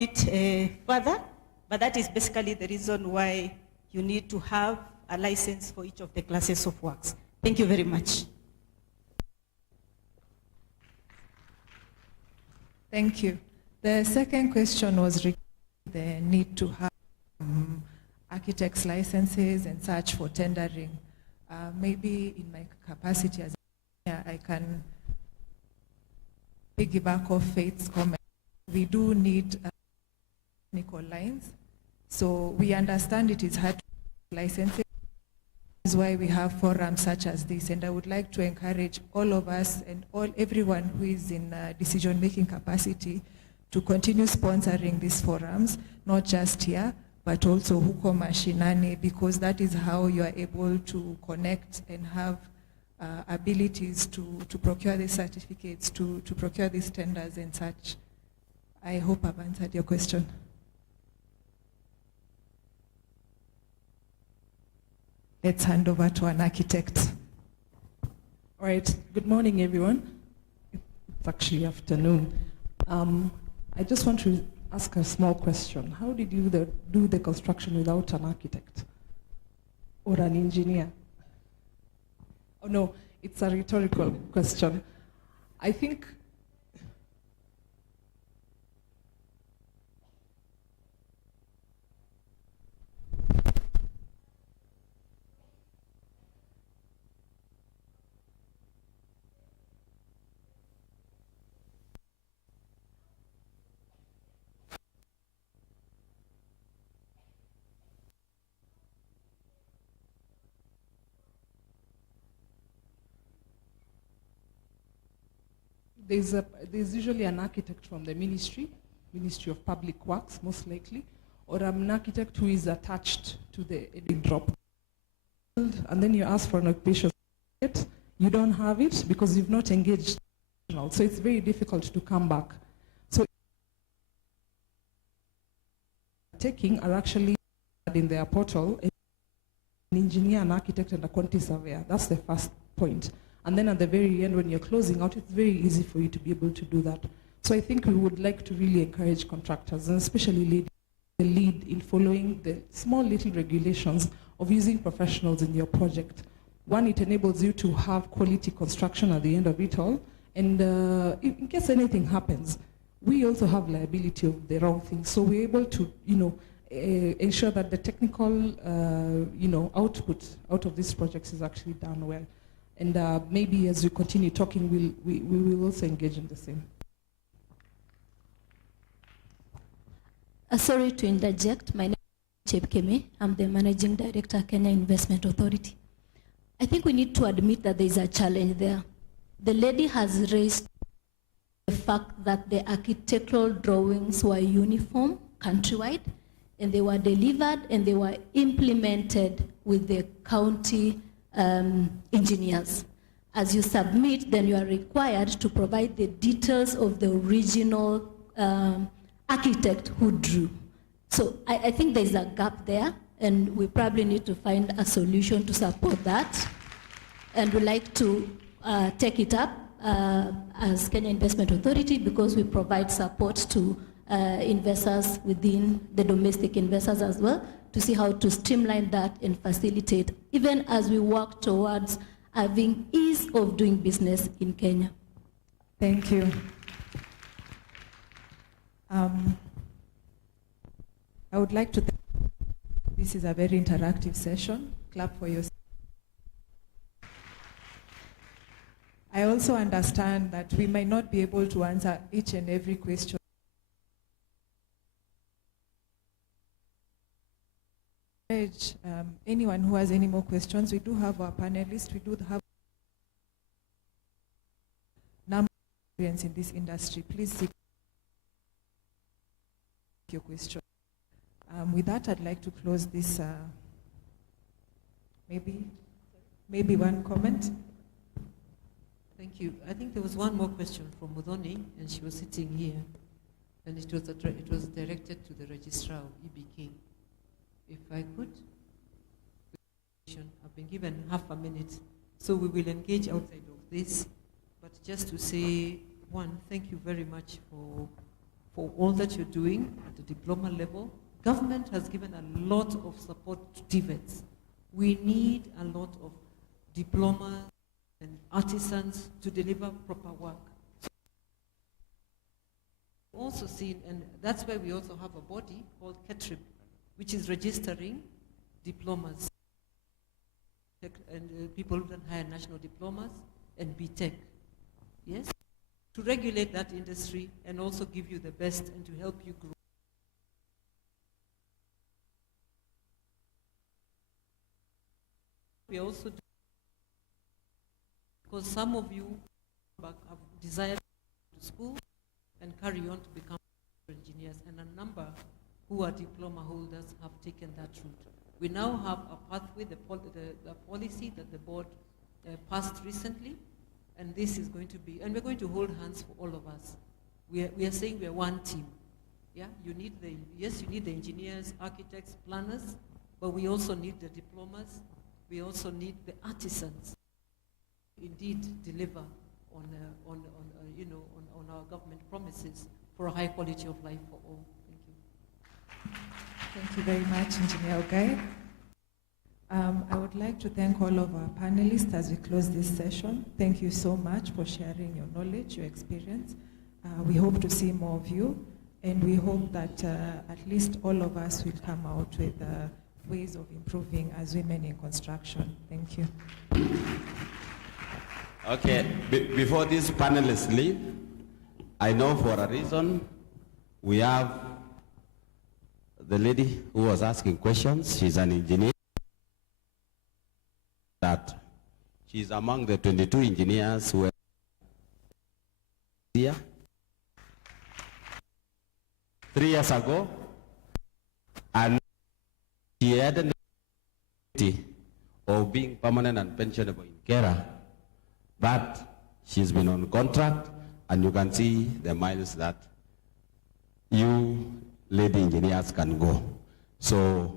it further, but that is basically the reason why you need to have a license for each of the classes of works. Thank you very much. Thank you. The second question was regarding the need to have architects' licenses and such for tendering. Maybe in my capacity as an engineer, I can piggyback off Faith's comment. We do need technical lines. So we understand it is hard to get licenses. That is why we have forums such as this. And I would like to encourage all of us and everyone who is in decision-making capacity to continue sponsoring these forums, not just here, but also huko mashinani, because that is how you are able to connect and have abilities to procure these certificates, to procure these tenders and such. I hope I've answered your question. Let's hand over to an architect. All right, good morning, everyone. It's actually afternoon. I just want to ask a small question. How did you do the construction without an architect or an engineer? Oh no, it's a rhetorical question. I think there's usually an architect from the Ministry of Public Works, most likely, or an architect who is attached to the drop. And then you ask for an occupation certificate, you don't have it because you've not engaged. So it's very difficult to come back. So taking are actually in their portal, an engineer, an architect, and a quantity surveyor. That's the first point. And then at the very end, when you're closing out, it's very easy for you to be able to do that. So I think we would like to really encourage contractors, and especially the lead in following the small little regulations of using professionals in your project. One, it enables you to have quality construction at the end of it all. And in case anything happens, we also have liability of the wrong thing. So we're able to, ensure that the technical, output out of these projects is actually done well. And maybe as we continue talking, we will also engage in the same. Sorry to interject. My name is Chep Keme. I'm the Managing Director, Kenya Investment Authority. I think we need to admit that there is a challenge there. The lady has raised the fact that the architectural drawings were uniform countrywide, and they were delivered and they were implemented with the county engineers. As you submit, then you are required to provide the details of the original architect who drew. So I think there's a gap there, and we probably need to find a solution to support that. And we'd like to take it up as Kenya Investment Authority, because we provide support to investors within the domestic investors as well, to see how to streamline that and facilitate, even as we work towards having ease of doing business in Kenya. Thank you. I would like to thank you. This is a very interactive session. Clap for yourself. I also understand that we might not be able to answer each and every question. Anyone who has any more questions, we do have our panelists, we do have number of experience in this industry. Please seek your question. With that, I'd like to close this. Maybe one comment. Thank you. I think there was one more question from Mudhoni, and she was sitting here, and it was directed to the registrar of EBK. If I could, I've been given half a minute, so we will engage outside of this. But just to say, one, thank you very much for for all that you're doing at the diploma level. Government has given a lot of support to TVETs. We need a lot of diplomas and artisans to deliver proper work. Also seen, and that's why we also have a body called KETRIP, which is registering diplomas and people who can hire national diplomas and BTech. Yes? To regulate that industry and also give you the best and to help you grow. We also do, because some of you have desired to school and carry on to become engineers, and a number who are diploma holders have taken that route. We now have a pathway, the policy that the board passed recently, and this is going to be, and we're going to hold hands for all of us. We are saying we are one team. Yeah, you need you need the engineers, architects, planners, but we also need the diplomas. We also need the artisans. Indeed, deliver on our government promises for a high quality of life for all. Thank you. Thank you very much, Engineer Ogai. I would like to thank all of our panelists as we close this session. Thank you so much for sharing your knowledge, your experience. We hope to see more of you, and we hope that at least all of us will come out with ways of improving as women in construction. Thank you. Okay, before these panelists leave, I know for a reason we have the lady who was asking questions. She's an engineer. That she's among the 22 engineers who were here 3 years ago, and she had an opportunity of being permanent and pensionable in Kera, but she's been on contract, and you can see the miles that you lady engineers can go. So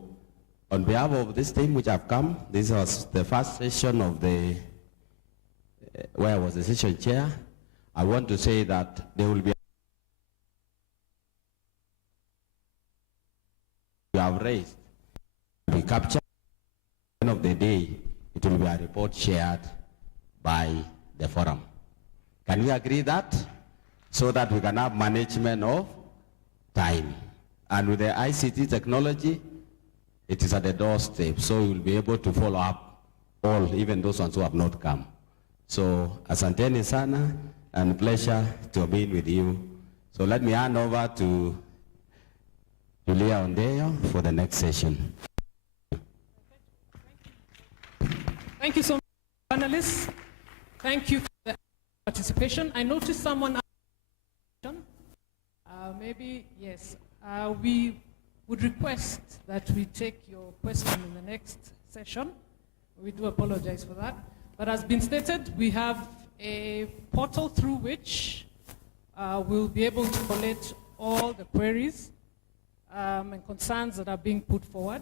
on behalf of this team which have come, this was the first session of the, where I was the session chair. I want to say that there will be, you have raised, be captured. At the end of the day, it will be a report shared by the forum. Can we agree that? So that we can have management of time. And with the ICT technology, it is at the doorstep, so we will be able to follow up all, even those ones who have not come. So, asanteni sana, and pleasure to be with you. So let me hand over to Julia Ondeyo for the next session. Thank you so much, panelists. Thank you for the participation. I noticed someone asked, maybe, yes. We would request that we take your question in the next session. We do apologize for that. But as been stated, we have a portal through which we'll be able to collect all the queries and concerns that are being put forward.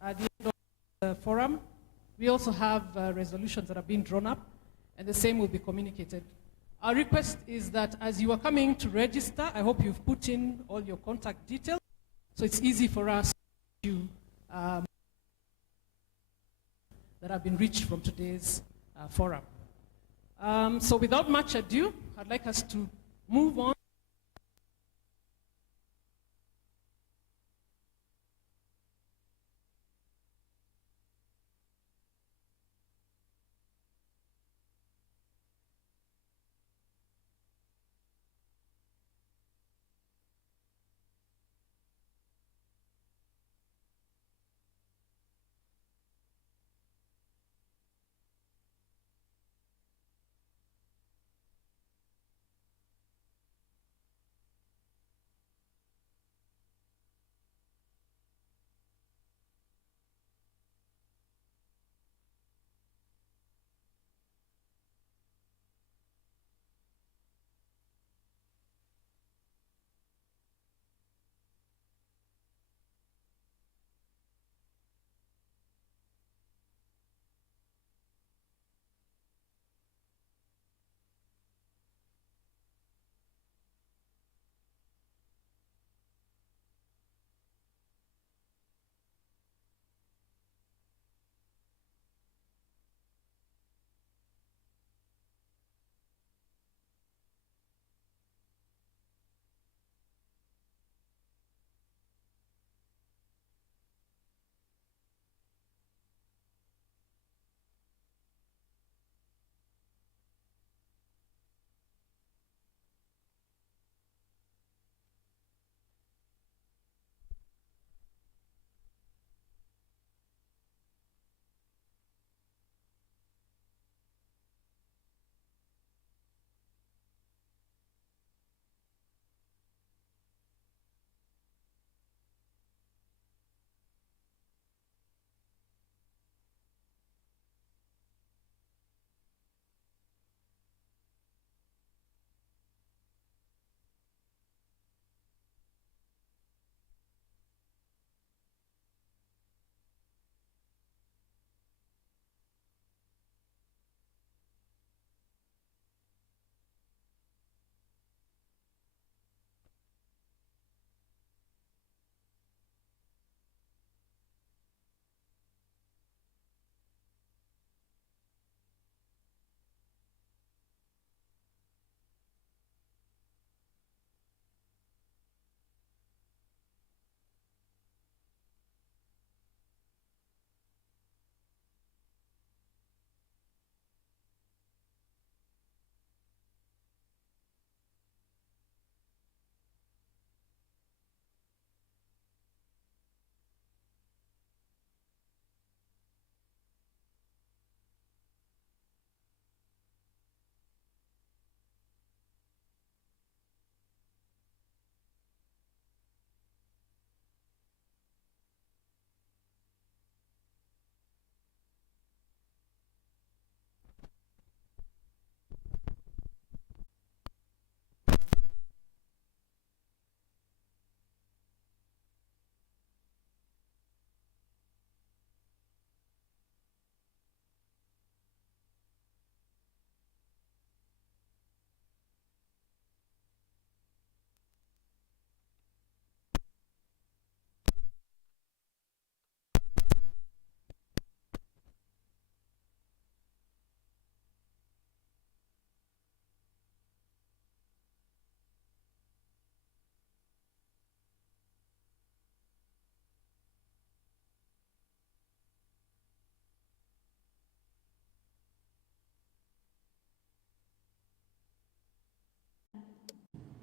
At the end of the forum, we also have resolutions that are being drawn up, and the same will be communicated. Our request is that as you are coming to register, I hope you've put in all your contact details, so it's easy for us to that have been reached from today's forum. So without much ado, I'd like us to move on.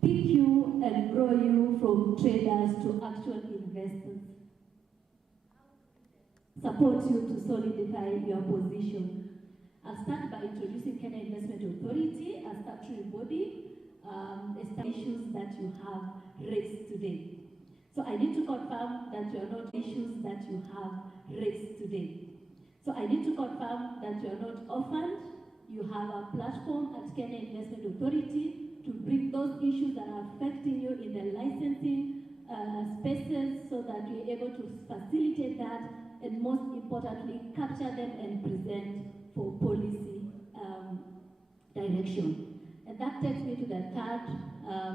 pick you and grow you from traders to actual investors. Support you to solidify your position. I'll start by introducing Kenya Investment Authority, a statutory body, issues that you have raised today. So I need to confirm that you are not issues that you have raised today. So I need to confirm that you are not orphaned. You have a platform at Kenya Investment Authority to bring those issues that are affecting you in the licensing spaces so that you're able to facilitate that and most importantly, capture them and present for policy direction. And that takes me to the third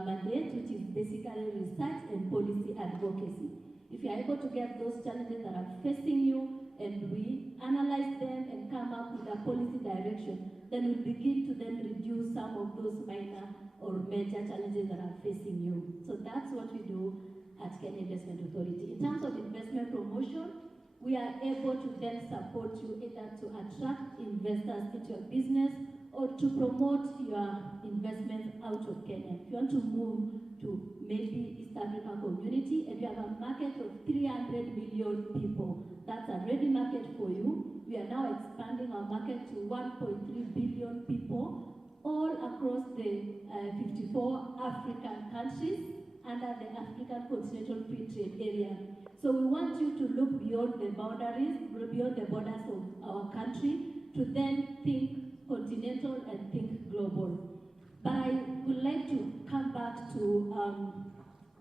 mandate, which is basically research and policy advocacy. If you're able to get those challenges that are facing you and we analyze them and come up with a policy direction, then we'll begin to then reduce some of those minor or major challenges that are facing you. So that's what we do at Kenya Investment Authority. In terms of investment promotion, we are able to then support you either to attract investors into your business or to promote your investments out of Kenya. If you want to move to maybe East African community and you have a market of 300 million people, that's a ready market for you. We are now expanding our market to 1.3 billion people all across the 54 African countries under the African Continental Free Trade Area. So we want you to look beyond the boundaries, beyond the borders of our country, to then think continental and think global. But I would like to come back to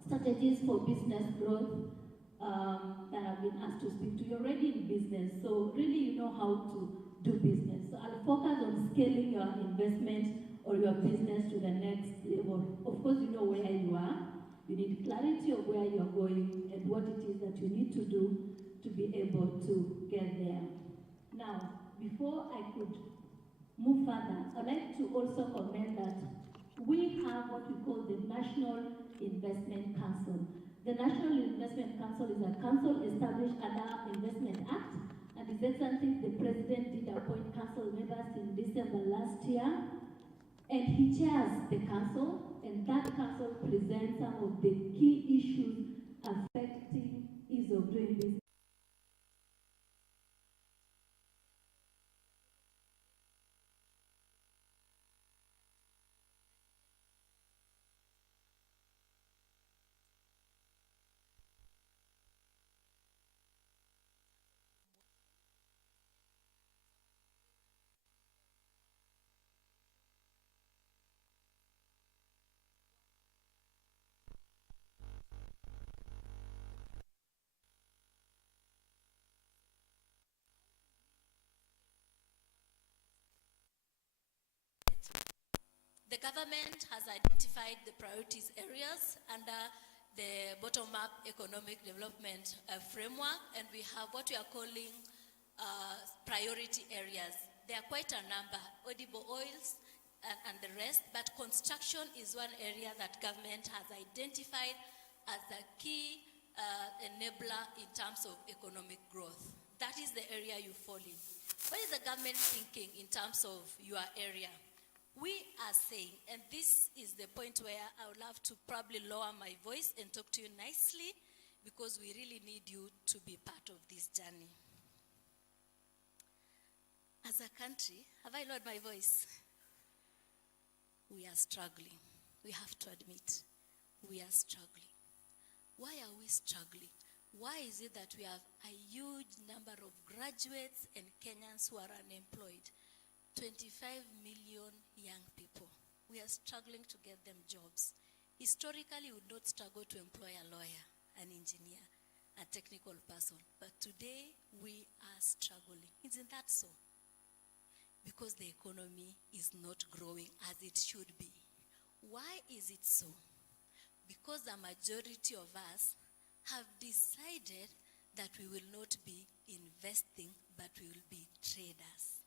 strategies for business growth that I've been asked to speak to. You're already in business, so really you know how to do business. So I'll focus on scaling your investment or your business to the next level. Of course, you know where you are. You need clarity of where you're going and what it is that you need to do to be able to get there. Now, before I could move further, I'd like to also comment that we have what we call the National Investment Council. The National Investment Council is a council established under Investment Act, and His Excellency the President did appoint council members in December last year, and he chairs the council, and that council presents some of the key issues affecting ease of doing business. The government has identified the priorities areas under the bottom-up economic development framework, and we have what we are calling priority areas. There are quite a number, edible oils and the rest, but construction is one area that government has identified as a key enabler in terms of economic growth. That is the area you fall in. What is the government thinking in terms of your area? We are saying, and this is the point where I would love to probably lower my voice and talk to you nicely, because we really need you to be part of this journey. As a country, have I lowered my voice? We are struggling. We have to admit, we are struggling. Why are we struggling? Why is it that we have a huge number of graduates and Kenyans who are unemployed? 25 million young people. We are struggling to get them jobs. Historically, we would not struggle to employ a lawyer, an engineer, a technical person. But today, we are struggling. Isn't that so? Because the economy is not growing as it should be. Why is it so? Because the majority of us have decided that we will not be investing, but we will be traders.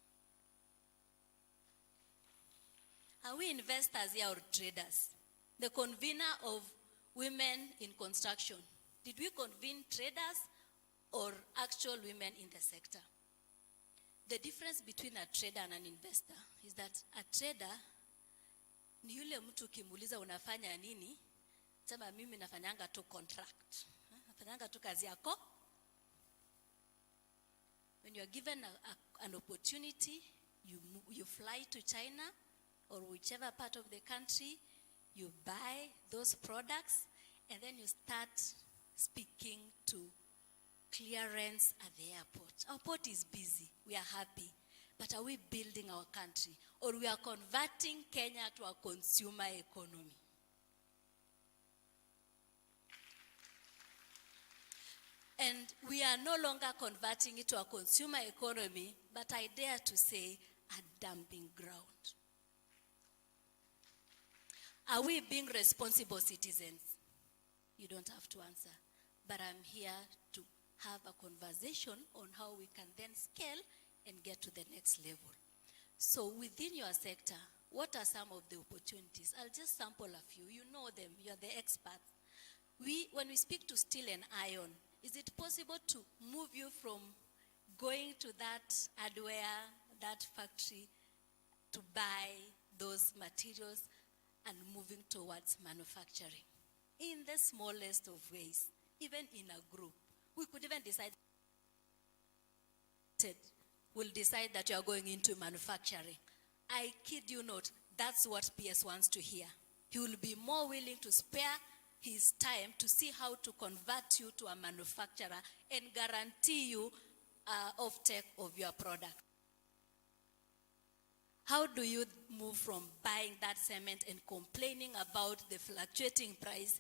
Are we investors here or traders? The convener of women in construction, did we convene traders or actual women in the sector? The difference between a trader and an investor is that a trader ni yule mtu ukimuuliza unafanya nini, sema mimi nafanyanga tu contract. Nafanyanga tu kazi yako. When you are given an opportunity, you fly to China or whichever part of the country, you buy those products, and then you start speaking to clearance at the airport. Our port is busy. We are happy. But are we building our country? Or we are converting Kenya to a consumer economy? And we are no longer converting it to a consumer economy, but I dare to say a dumping ground. Are we being responsible citizens? You don't have to answer. But I'm here to have a conversation on how we can then scale and get to the next level. So within your sector, what are some of the opportunities? I'll just sample a few. You know them. You're the experts. When we speak to steel and iron, is it possible to move you from going to that hardware, that factory, to buy those materials and moving towards manufacturing? In the smallest of ways, even in a group. We could even decide, we'll decide that you are going into manufacturing. I kid you not, that's what PS wants to hear. He will be more willing to spare his time to see how to convert you to a manufacturer and guarantee you offtake of your product. How do you move from buying that cement and complaining about the fluctuating price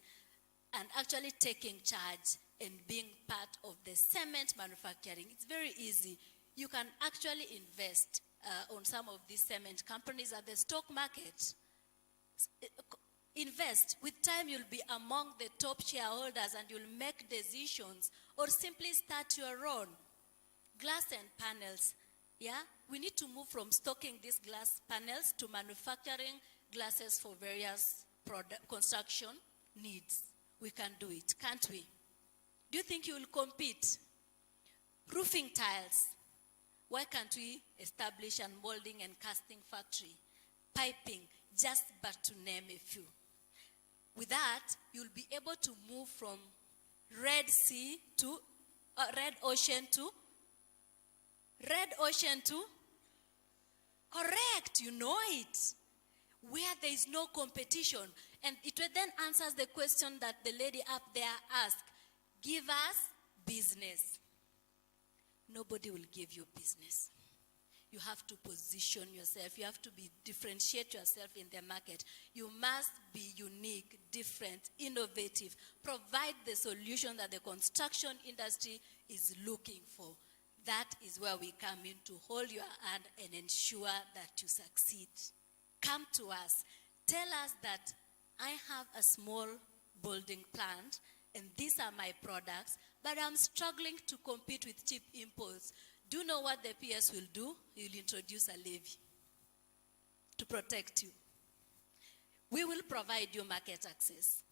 and actually taking charge and being part of the cement manufacturing? It's very easy. You can actually invest on some of these cement companies at the stock market. Invest. With time, you'll be among the top shareholders and you'll make decisions, or simply start your own. Glass and panels. Yeah, we need to move from stocking these glass panels to manufacturing glasses for various construction needs. We can do it, can't we? Do you think you will compete? Roofing tiles. Why can't we establish a molding and casting factory? Piping, just but to name a few. With that, you'll be able to move from Red Ocean to correct, you know it. Where there is no competition. And it then answers the question that the lady up there asked. Give us business. Nobody will give you business. You have to position yourself. You have to differentiate yourself in the market. You must be unique, different, innovative. Provide the solution that the construction industry is looking for. That is where we come in to hold your hand and ensure that you succeed. Come to us. Tell us that I have a small building plant and these are my products, but I'm struggling to compete with cheap imports. Do you know what the PS will do? He will introduce a levy to protect you. We will provide you market access.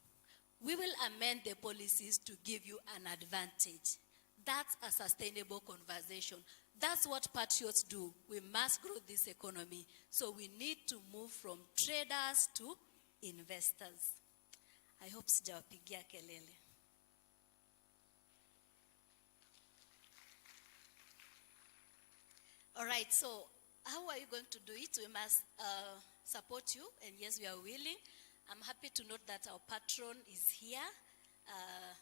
We will amend the policies to give you an advantage. That's a sustainable conversation. That's what patriots do. We must grow this economy. So we need to move from traders to investors. I hope sijawapigia kelele. All right, so how are you going to do it? We must support you, and yes, we are willing. I'm happy to note that our patron is here,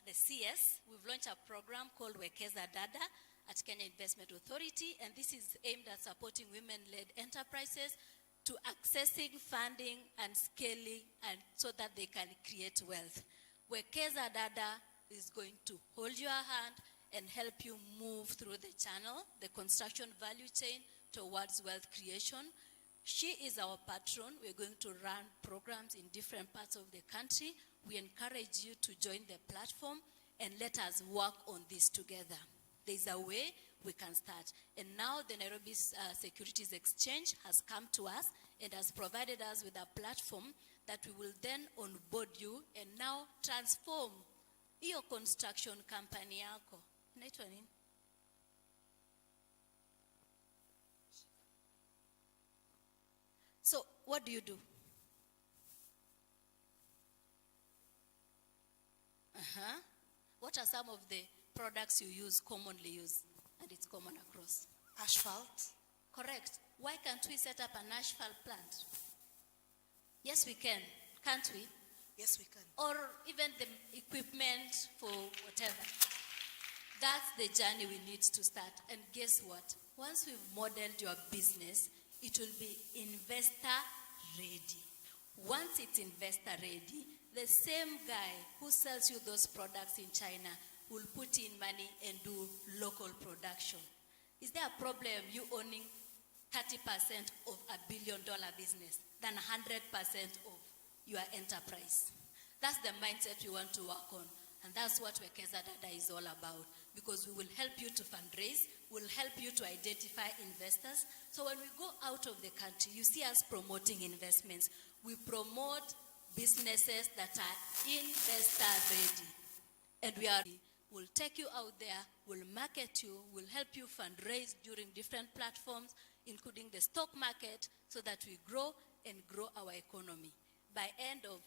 the CS. We've launched a program called Wekeza Dada at Kenya Investment Authority, and this is aimed at supporting women-led enterprises to accessing funding and scaling, and so that they can create wealth. Wekeza Dada is going to hold your hand and help you move through the channel, the construction value chain, towards wealth creation. She is our patron. We're going to run programs in different parts of the country. We encourage you to join the platform and let us work on this together. There's a way we can start. And now the Nairobi Securities Exchange has come to us and has provided us with a platform that we will then onboard you and now transform your construction company yako. Inaitwa nini? So what do? Uh-huh. What are some of the products you use, commonly use, and it's common across? Asphalt. Correct. Why can't we set up an asphalt plant? Yes, we can, can't we? Yes, we can. Or even the equipment for whatever. That's the journey we need to start. And guess what? Once we've modeled your business, it will be investor ready. Once it's investor ready, the same guy who sells you those products in China will put in money and do local production. Is there a problem you owning 30% of $1 billion business than 100% of your enterprise? That's the mindset we want to work on. And that's what Wekeza Dada is all about. Because we will help you to fundraise, we'll help you to identify investors. So when we go out of the country, you see us promoting investments. We promote businesses that are investor ready. And we'll take you out there, we'll market you, we'll help you fundraise during different platforms, including the stock market, so that we grow and grow our economy. By end of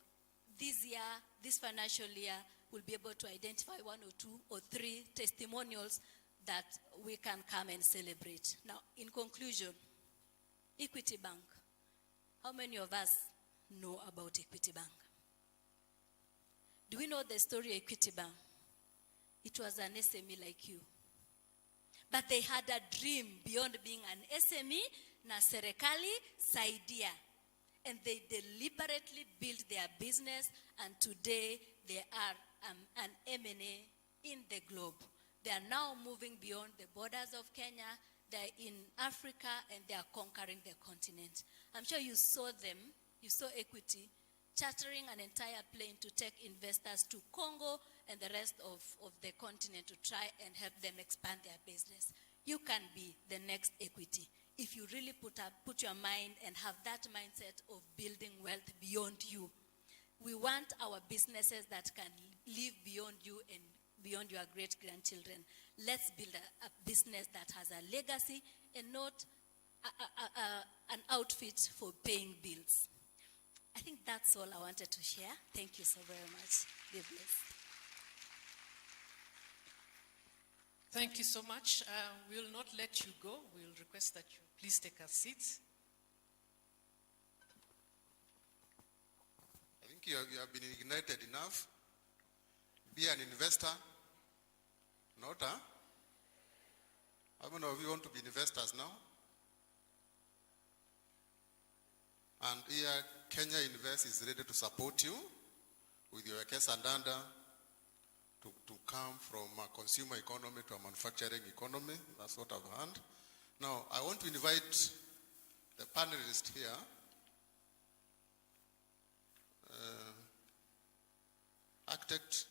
this year, this financial year, we'll be able to identify 1 or 2 or 3 testimonials that we can come and celebrate. Now, in conclusion, Equity Bank. How many of us know about Equity Bank? Do we know the story of Equity Bank? It was an SME like you. But they had a dream beyond being an SME, na serikali saidia. And they deliberately built their business, and today they are an M&A in the globe. They are now moving beyond the borders of Kenya. They're in Africa, and they are conquering the continent. I'm sure you saw them, you saw Equity, chartering an entire plane to take investors to Congo and the rest of the continent to try and help them expand their business. You can be the next Equity if you really put your mind and have that mindset of building wealth beyond you. We want our businesses that can live beyond you and beyond your great-grandchildren. Let's build a business that has a legacy and not an outfit for paying bills. I think that's all I wanted to share. Thank you so very much. Be blessed. Thank you so much. We will not let you go. We will request that you please take a seat. I think you have been ignited enough. Be an investor. Not, huh? How many of you want to be investors now? And here, Kenya Invest is ready to support you with your Wekeza Dada to come from a consumer economy to a manufacturing economy. That's what I've heard. Now, I want to invite the panelists here. Architect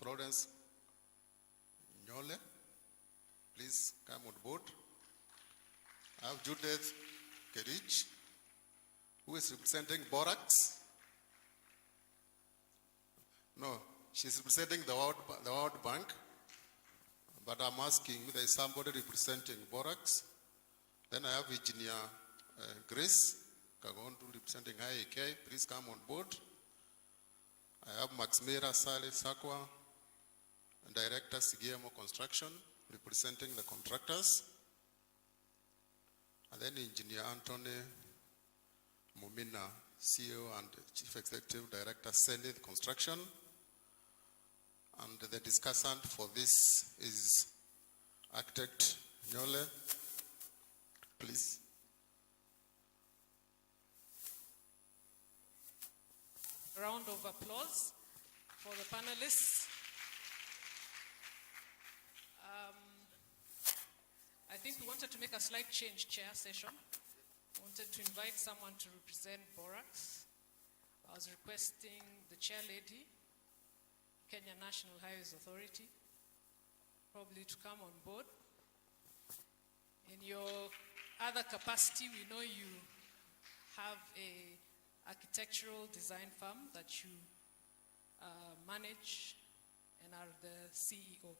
Florence Nyole, please come on board. I have Judith Kerich, who is representing Borax. No, she's representing the World Bank, but I'm asking if there is somebody representing Borax. Then I have Virginia Grace Kagondu representing IAK. Please come on board. I have Maximera Saleh Sakwa, Director Sigemo Construction, representing the contractors. And then Engineer Anthony Mumina, CEO and Chief Executive Director, Zenith Construction. And the discussant for this is Architect Nyole. Please. A round of applause for the panelists. I think we wanted to make a slight change chair session. We wanted to invite someone to represent Borax. I was requesting the chair lady, Kenya National Highways Authority, probably to come on board. In your other capacity, we know you have a architectural design firm that you manage and are the CEO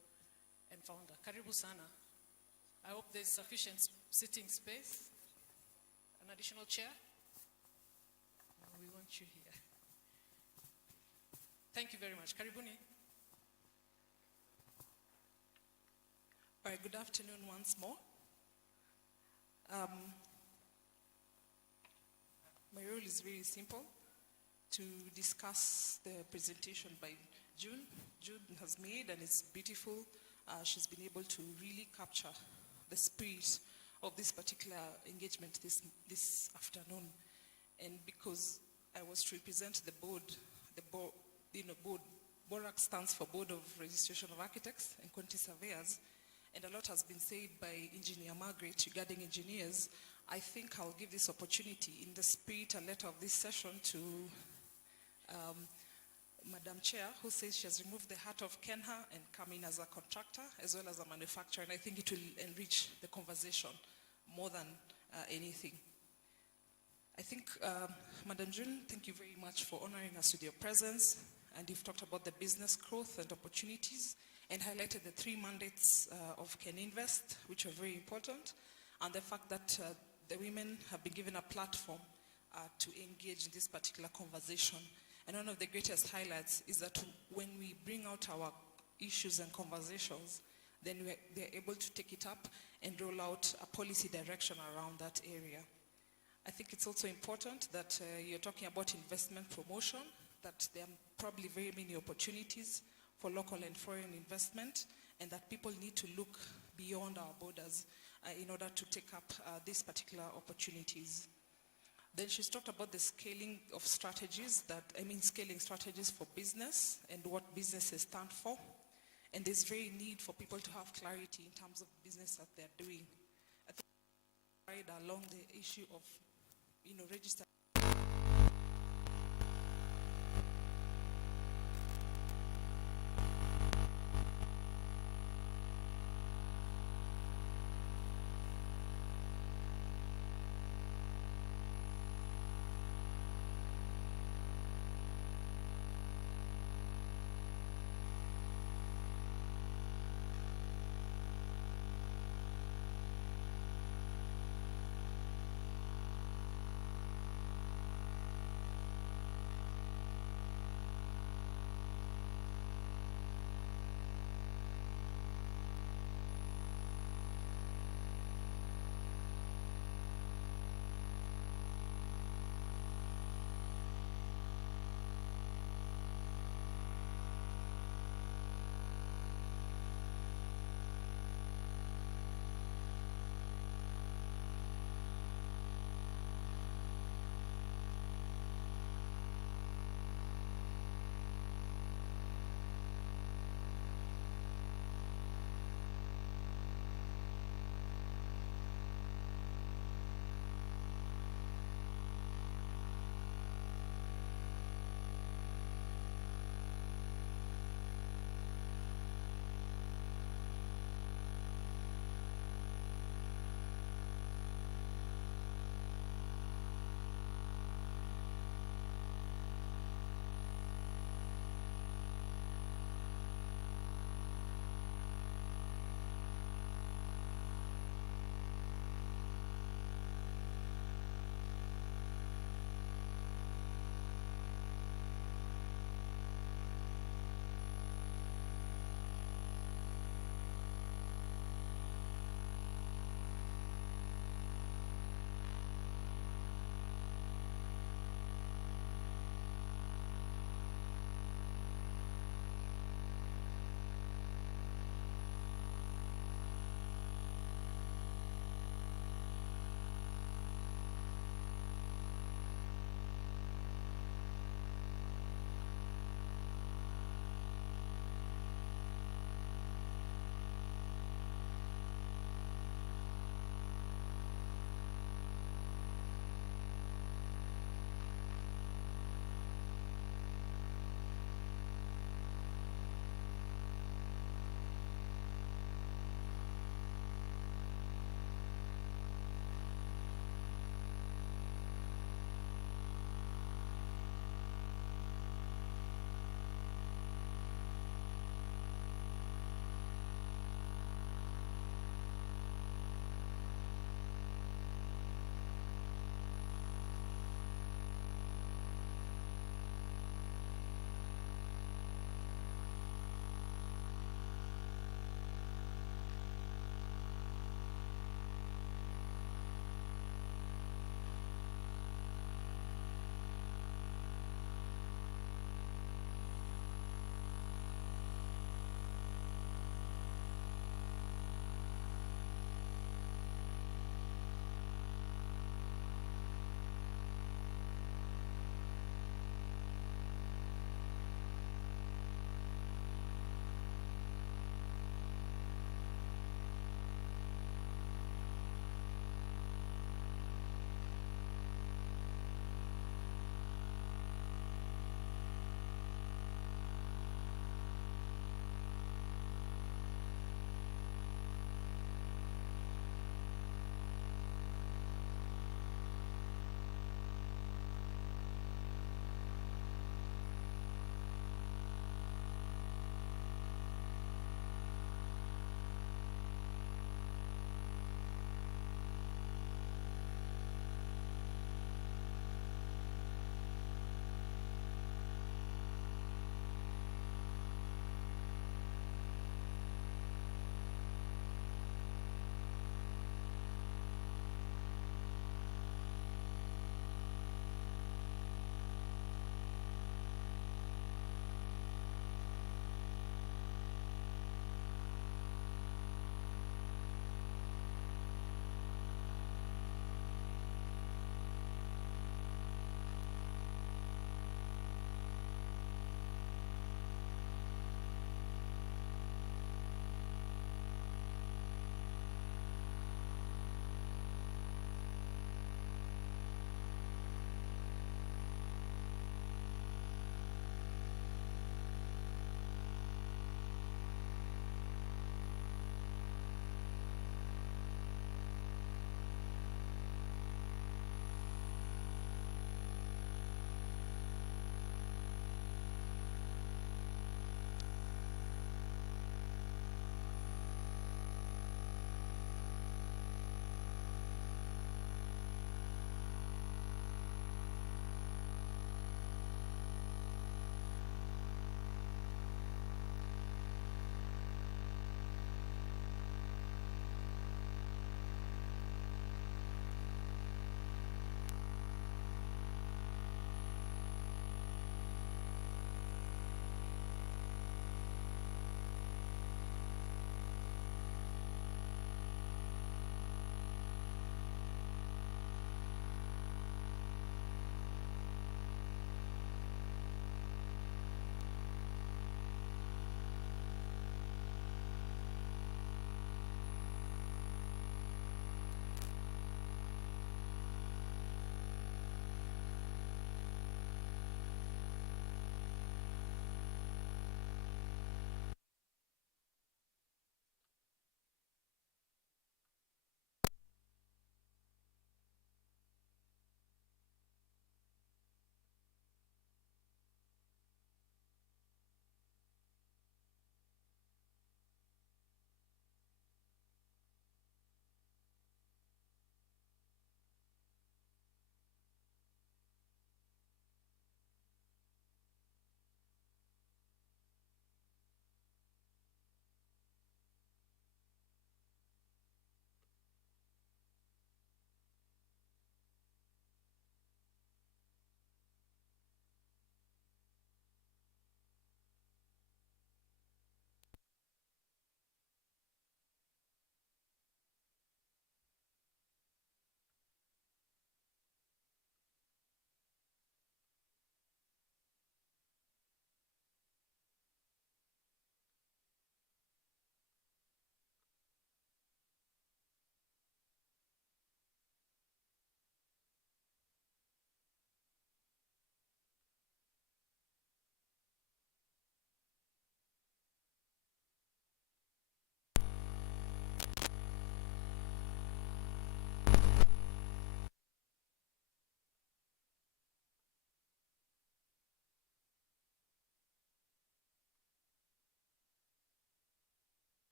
and founder. Karibu sana. I hope there's sufficient sitting space. An additional chair? We want you here. Thank you very much. Karibuni. All right, good afternoon once more. My role is very simple, to discuss the presentation by June. June has made, and it's beautiful. She's been able to really capture the spirit of this particular engagement this afternoon. And because I was to represent the board, BORAC stands for Board of Registration of Architects and Quantity Surveyors, and a lot has been said by Engineer Margaret regarding engineers. I think I'll give this opportunity in the spirit and letter of this session to Madam Chair, who says she has removed the hat of Kenha and come in as a contractor as well as a manufacturer, and I think it will enrich the conversation more than anything. I think, Madam June, thank you very much for honoring us with your presence, and you've talked about the business growth and opportunities and highlighted the 3 mandates of Can Invest, which are very important, and the fact that the women have been given a platform to engage in this particular conversation. And one of the greatest highlights is that when we bring out our issues and conversations, then they're able to take it up and roll out a policy direction around that area. I think it's also important that you're talking about investment promotion, that there are probably very many opportunities for local and foreign investment, and that people need to look beyond our borders in order to take up these particular opportunities. Then she's talked about the scaling of strategies, scaling strategies for business and what businesses stand for. And there's very need for people to have clarity in terms of business that they're doing. I think right along the issue of, register.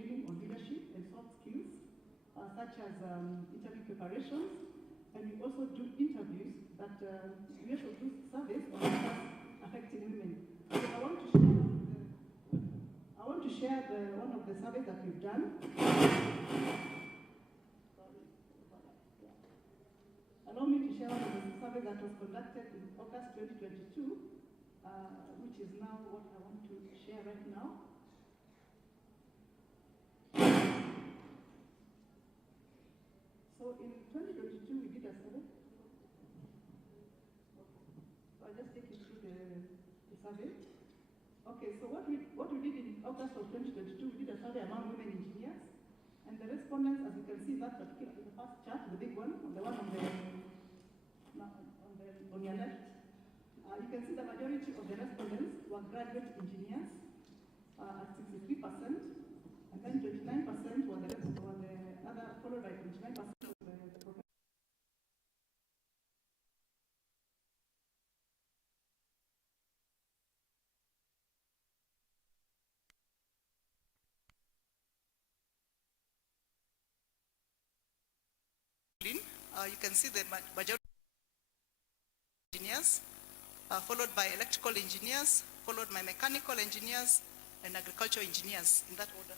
training on leadership and soft skills, such as interview preparations, and we also do interviews that we also do surveys on matters affecting women. So I want to share one of the surveys that we've done. Allow me to share one of the surveys that was conducted in August 2022, which is now what I want to share right now. So in 2022, we did a survey. So I'll just take you through the survey. Okay, so what we did in August of 2022, we did a survey among women engineers, and the respondents, as you can see, that particular in the first chart, the big one, the one on your left, you can see the majority of the respondents were graduate engineers at 63%, and then 29% were the other, followed by 29% of the professionals. You can see the majority of engineers, followed by electrical engineers, followed by mechanical engineers, and agricultural engineers, in that order.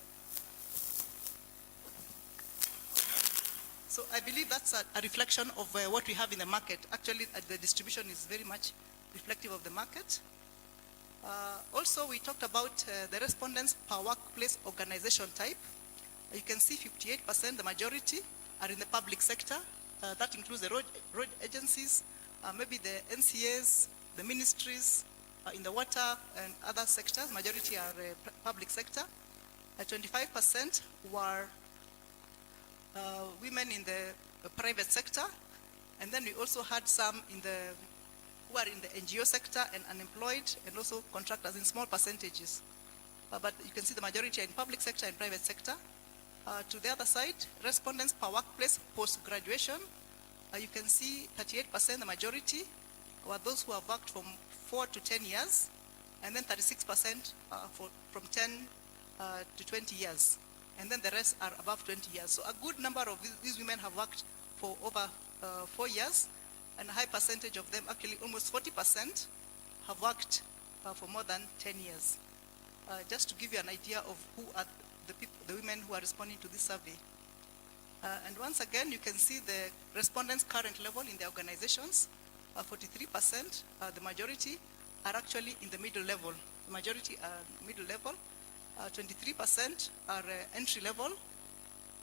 So I believe that's a reflection of what we have in the market. Actually, the distribution is very much reflective of the market. Also, we talked about the respondents per workplace organization type. You can see 58%, the majority, are in the public sector. That includes the road agencies, maybe the NCAs, the ministries, in the water and other sectors. Majority are public sector. 25% were women in the private sector, and then we also had some who are in the NGO sector and unemployed, and also contractors in small percentages. But you can see the majority are in public sector and private sector. To the other side, respondents per workplace post-graduation, you can see 38%, the majority, were those who have worked from 4 to 10 years, and then 36% from 10 to 20 years. And then the rest are above 20 years. So a good number of these women have worked for over 4 years, and a high percentage of them, actually almost 40%, have worked for more than 10 years. Just to give you an idea of who are the women who are responding to this survey. And once again, you can see the respondents' current level in their organizations. 43%, the majority, are actually in the middle level. The majority are middle level. 23% are entry level.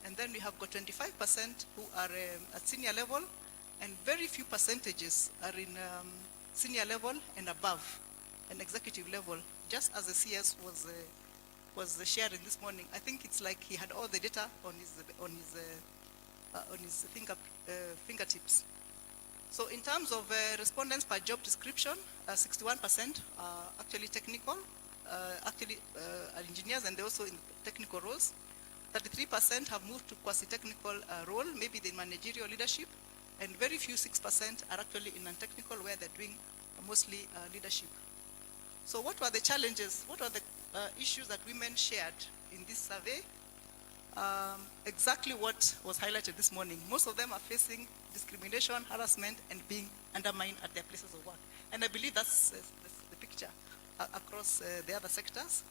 And then we have got 25% who are at senior level, and very few percentages are in senior level and above, and executive level, just as the CS was sharing this morning. I think it's like he had all the data on his fingertips. So in terms of respondents per job description, 61% are actually technical, are engineers, and they're also in technical roles. 33% have moved to quasi-technical role, maybe the managerial leadership, and very few, 6%, are actually in non-technical, where they're doing mostly leadership. So what were the challenges? What were the issues that women shared in this survey? Exactly what was highlighted this morning. Most of them are facing discrimination, harassment, and being undermined at their places of work. And I believe that's the picture across the other sectors.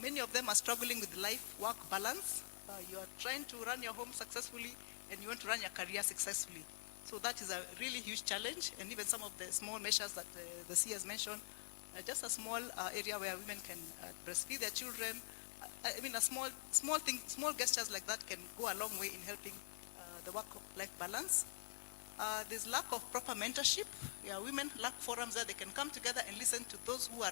Many of them are struggling with life-work balance. You are trying to run your home successfully, and you want to run your career successfully. So that is a really huge challenge, and even some of the small measures that the C has mentioned, just a small area where women can breastfeed their children. I mean, small gestures like that can go a long way in helping the work-life balance. There's lack of proper mentorship. Yeah, women lack forums where they can come together and listen to those who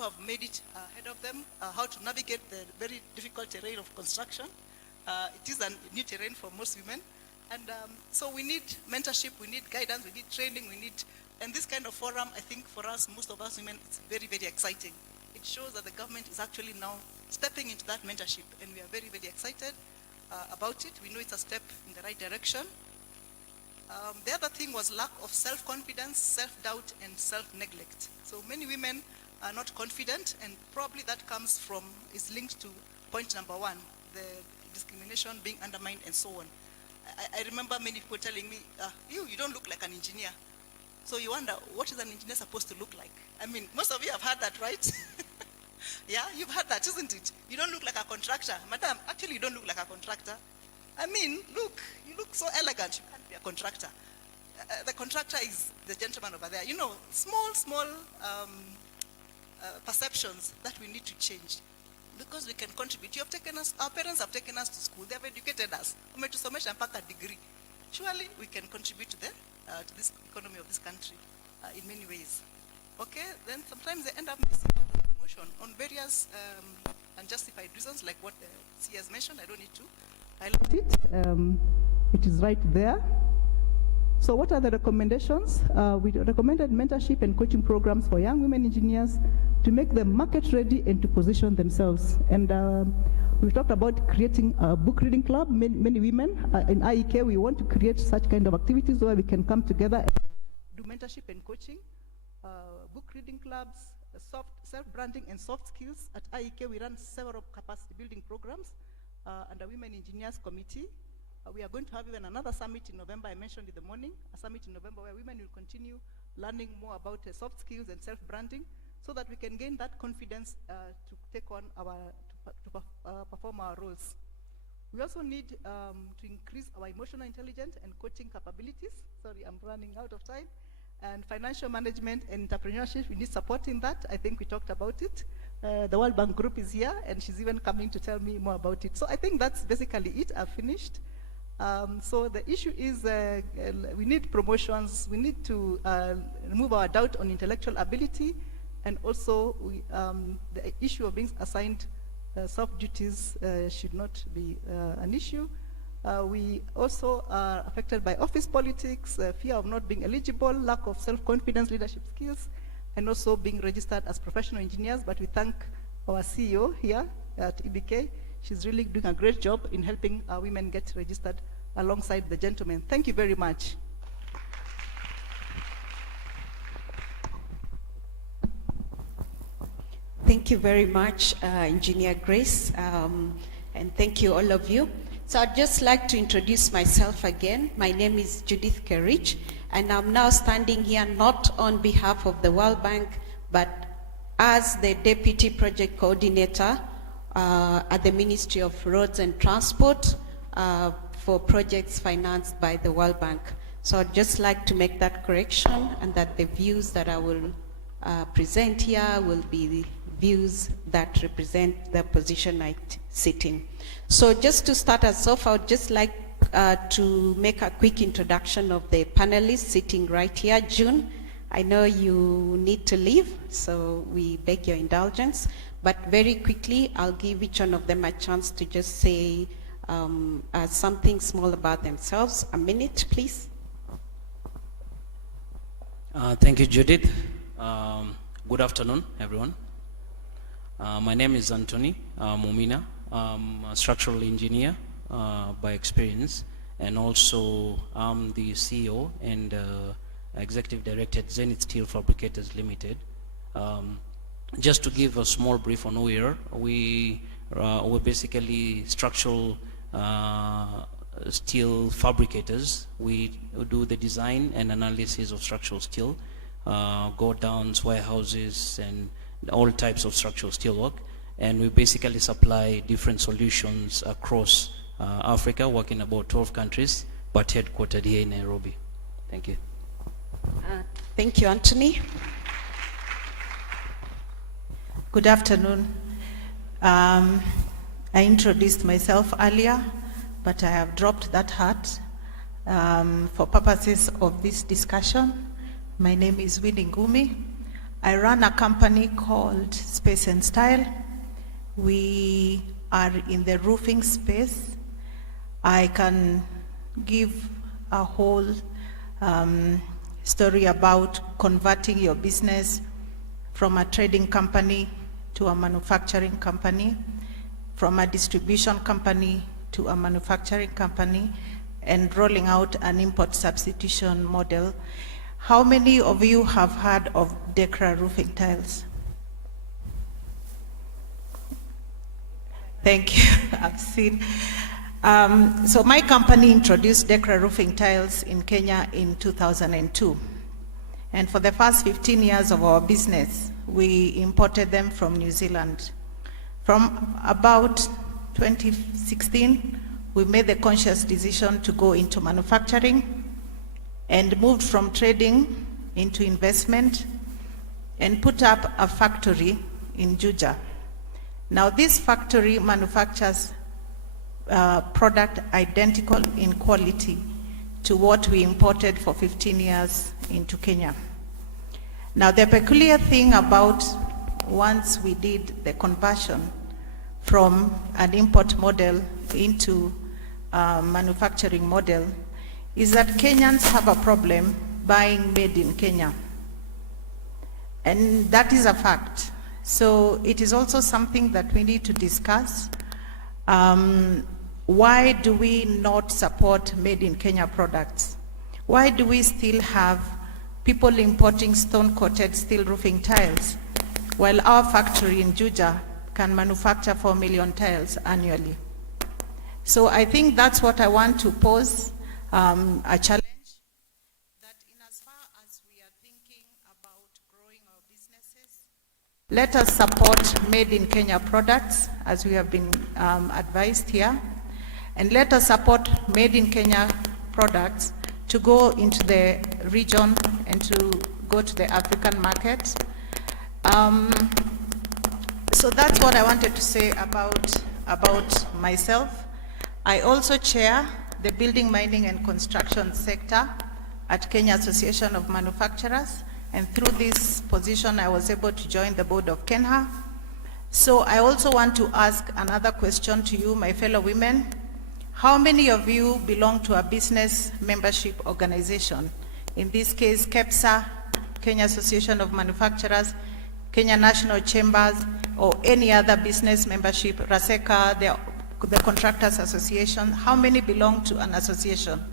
have made it ahead of them, how to navigate the very difficult terrain of construction. It is a new terrain for most women. And so we need mentorship, we need guidance, we need training, and this kind of forum, I think for us, most of us women, it's very, very exciting. It shows that the government is actually now stepping into that mentorship, and we are very, very excited about it. We know it's a step in the right direction. The other thing was lack of self-confidence, self-doubt, and self-neglect. So many women are not confident, and probably that is linked to point number one, the discrimination being undermined and so on. I remember many people telling me, you don't look like an engineer. So you wonder, what is an engineer supposed to look like? I mean, most of you have heard that, right? Yeah, you've heard that, isn't it? You don't look like a contractor. Madam, actually you don't look like a contractor. I mean, look, you look so elegant, you can't be a contractor. The contractor is the gentleman over there. You know, small perceptions that we need to change because we can contribute. You have taken us, our parents have taken us to school, they have educated us. Umetusomesha mpaka degree. Surely we can contribute to this economy of this country in many ways. Okay, then sometimes they end up missing out on promotion on various unjustified reasons, like what the CS mentioned. I don't need to highlight it. It is right there. So what are the recommendations? We recommended mentorship and coaching programs for young women engineers to make them market ready and to position themselves. And we talked about creating a book reading club. Many women in IEK, we want to create such kind of activities where we can come together and do mentorship and coaching, book reading clubs, self-branding and soft skills. At IEK, we run several capacity building programs under Women Engineers Committee. We are going to have even another summit in November. I mentioned in the morning, a summit in November where women will continue learning more about soft skills and self-branding so that we can gain that confidence to take on perform our roles. We also need to increase our emotional intelligence and coaching capabilities. Sorry, I'm running out of time. And financial management and entrepreneurship, we need support in that. I think we talked about it. The World Bank Group is here, and she's even coming to tell me more about it. So I think that's basically it. I've finished. So the issue is we need promotions. We need to remove our doubt on intellectual ability, and also the issue of being assigned soft duties should not be an issue. We also are affected by office politics, fear of not being eligible, lack of self-confidence, leadership skills, and also being registered as professional engineers. But we thank our CEO here at EBK. She's really doing a great job in helping our women get registered alongside the gentlemen. Thank you very much. Thank you very much, Engineer Grace, and thank you all of you. So I'd just like to introduce myself again. My name is Judith Kerich, and I'm now standing here not on behalf of the World Bank, but as the Deputy Project Coordinator at the Ministry of Roads and Transport for projects financed by the World Bank. So I'd just like to make that correction, and that the views that I will present here will be the views that represent the position I sit in. So just to start us off, I would just like to make a quick introduction of the panelists sitting right here. June, I know you need to leave, so we beg your indulgence. But very quickly, I'll give each one of them a chance to just say something small about themselves. A minute, please. Thank you, Judith. Good afternoon, everyone. My name is Anthony Mumina. I'm a structural engineer by experience, and also I'm the CEO and Executive Director at Zenith Steel Fabricators Limited. Just to give a small brief on who we are, we're basically structural steel fabricators. We do the design and analysis of structural steel, go downs, warehouses, and all types of structural steel work. And we basically supply different solutions across Africa, work in about 12 countries, but headquartered here in Nairobi. Thank you. Thank you, Anthony. Good afternoon. I introduced myself earlier, but I have dropped that hat for purposes of this discussion. My name is Winnie Ngumi. I run a company called Space and Style. We are in the roofing space. I can give a whole story about converting your business from a trading company to a manufacturing company, from a distribution company to a manufacturing company, and rolling out an import substitution model. How many of you have heard of DECRA roofing tiles? Thank you. I've seen. So my company introduced Decra roofing tiles in Kenya in 2002. And for the first 15 years of our business, we imported them from New Zealand. From about 2016, we made the conscious decision to go into manufacturing and moved from trading into investment and put up a factory in Juja. Now this factory manufactures product identical in quality to what we imported for 15 years into Kenya. Now the peculiar thing about once we did the conversion from an import model into a manufacturing model is that Kenyans have a problem buying made in Kenya. And that is a fact. So it is also something that we need to discuss. Why do we not support made in Kenya products? Why do we still have people importing stone-coated steel roofing tiles while our factory in Juja can manufacture 4 million tiles annually? So I think that's what I want to pose, a challenge. Let us support made in Kenya products, as we have been advised here, and let us support made in Kenya products to go into the region and to go to the African market. So that's what I wanted to say about myself. I also chair the building, mining and construction sector at Kenya Association of Manufacturers. And through this position, I was able to join the board of KENHA. So I also want to ask another question to you, my fellow women. How many of you belong to a business membership organization? In this case, KEPSA, Kenya Association of Manufacturers, Kenya National Chambers, or any other business membership, RASECA, the Contractors Association. How many belong to an association?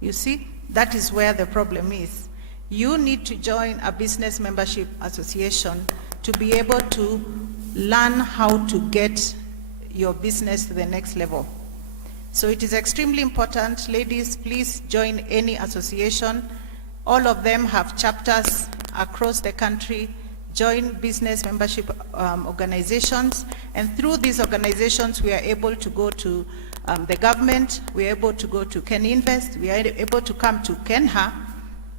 You see? That is where the problem is. You need to join a business membership association to be able to learn how to get your business to the next level. So it is extremely important. Ladies, please join any association. All of them have chapters across the country. Join business membership organizations. And through these organizations, we are able to go to the government, we are able to go to Ken Invest, we are able to come to KENHA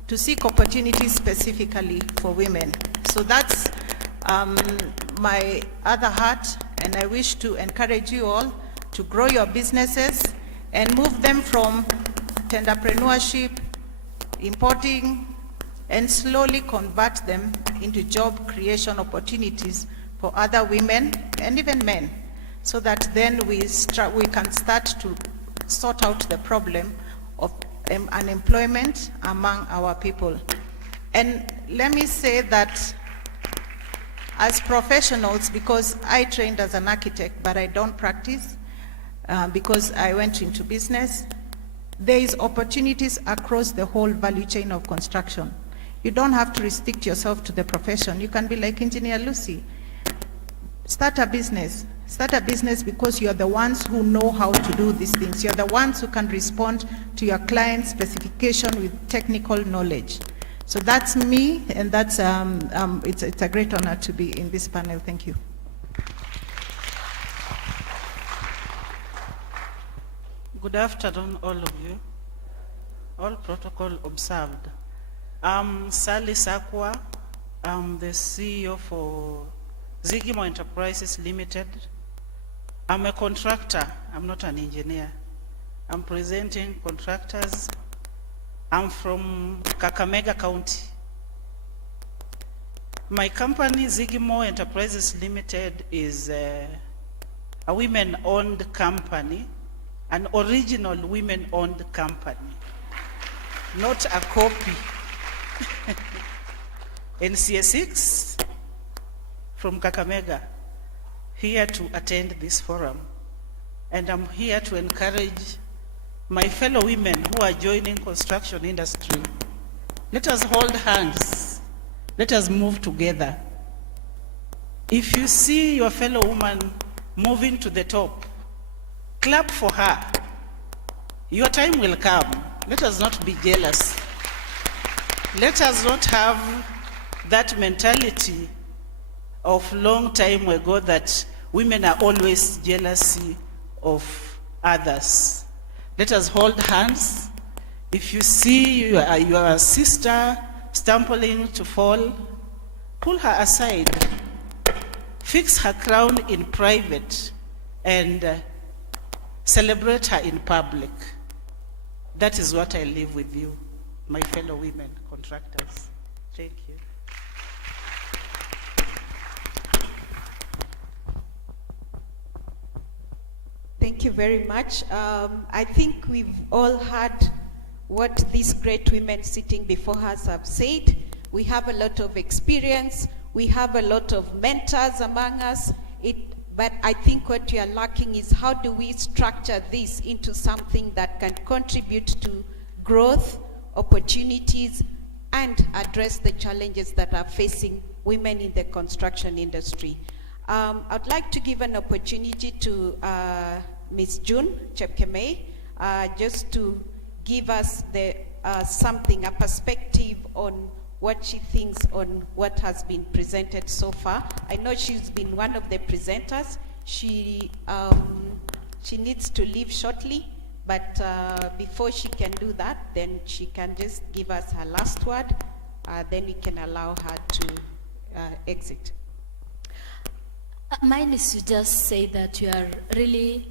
to seek opportunities specifically for women. So that's my other heart, and I wish to encourage you all to grow your businesses and move them from tenderpreneurship, importing, and slowly convert them into job creation opportunities for other women and even men, so that then we can start to sort out the problem of unemployment among our people. And let me say that as professionals, because I trained as an architect, but I don't practice because I went into business, there is opportunities across the whole value chain of construction. You don't have to restrict yourself to the profession. You can be like Engineer Lucy. Start a business. Start a business because you're the ones who know how to do these things. You're the ones who can respond to your client's specification with technical knowledge. So that's me, and that's it's a great honor to be in this panel. Thank you. Good afternoon, all of you. All protocol observed. I'm Sally Sakwa. I'm the CEO for Zigimo Enterprises Limited. I'm a contractor. I'm not an engineer. I'm presenting contractors. I'm from Kakamega County. My company, Zigimo Enterprises Limited, is a women-owned company, an original women-owned company, not a copy. NCA6 from Kakamega, here to attend this forum. And I'm here to encourage my fellow women who are joining construction industry. Let us hold hands. Let us move together. If you see your fellow woman moving to the top, clap for her. Your time will come. Let us not be jealous. Let us not have that mentality of long time ago that women are always jealous of others. Let us hold hands. If you see your sister stumbling to fall, pull her aside. Fix her crown in private and celebrate her in public. That is what I leave with you, my fellow women contractors. Thank you. Thank you very much. I think we've all heard what these great women sitting before us have said. We have a lot of experience. We have a lot of mentors among us. But I think what we are lacking is how do we structure this into something that can contribute to growth, opportunities, and address the challenges that are facing women in the construction industry. I'd like to give an opportunity to Ms. June Chepkemei, just to give us a perspective on what she thinks on what has been presented so far. I know she's been one of the presenters. She needs to leave shortly, but before she can do that, then she can just give us her last word, then we can allow her to exit. Mine is to just say that you are really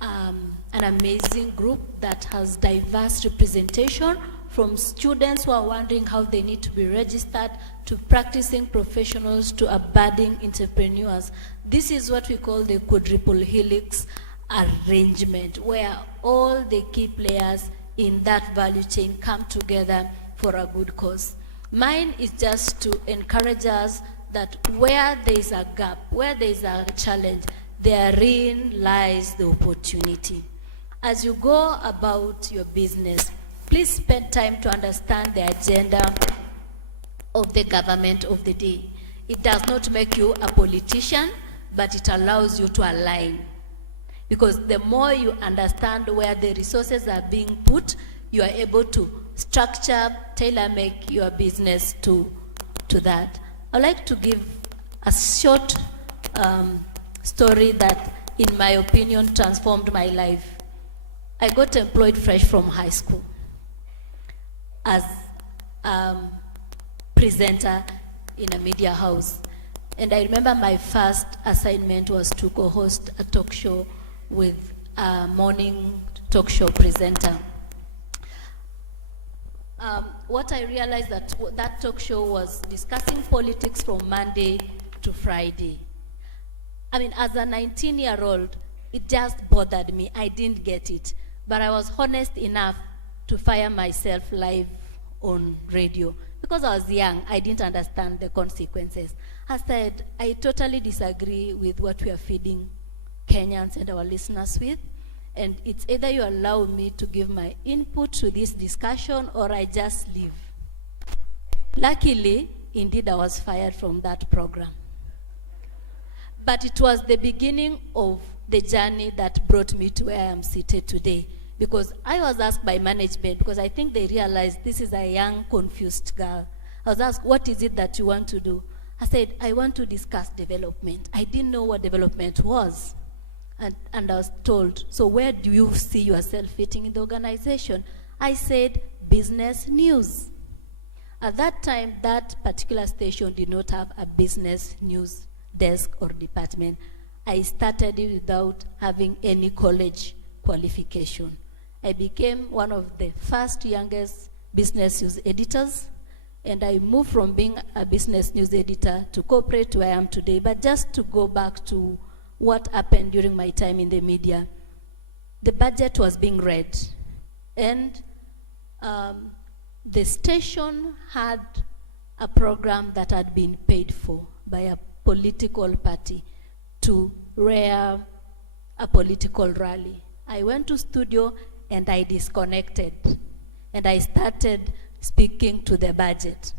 an amazing group that has diverse representation, from students who are wondering how they need to be registered, to practicing professionals, to budding entrepreneurs. This is what we call the quadruple helix arrangement, where all the key players in that value chain come together for a good cause. Mine is just to encourage us that where there is a gap, where there is a challenge, therein lies the opportunity. As you go about your business, please spend time to understand the agenda of the government of the day. It does not make you a politician, but it allows you to align. Because the more you understand where the resources are being put, you are able to structure, tailor-make your business to that. I'd like to give a short story that, in my opinion, transformed my life. I got employed fresh from high school as presenter in a media house. And I remember my first assignment was to co-host a talk show with a morning talk show presenter. What I realized that talk show was discussing politics from Monday to Friday. I mean, as a 19-year-old, it just bothered me. I didn't get it. But I was honest enough to fire myself live on radio. Because I was young, I didn't understand the consequences. I said, I totally disagree with what we are feeding Kenyans and our listeners with. And it's either you allow me to give my input to this discussion or I just leave. Luckily, indeed, I was fired from that program. But it was the beginning of the journey that brought me to where I am seated today. Because I was asked by management, because I think they realized this is a young, confused girl. I was asked, what is it that you want to do? I said, I want to discuss development. I didn't know what development was. And I was told, so where do you see yourself fitting in the organization? I said, business news. At that time, that particular station did not have a business news desk or department. I started it without having any college qualification. I became one of the first youngest business news editors, and I moved from being a business news editor to corporate to where I am today. But just to go back to what happened during my time in the media, the budget was being read, and the station had a program that had been paid for by a political party to rear a political rally. I went to studio and I disconnected, and I started speaking to the budget.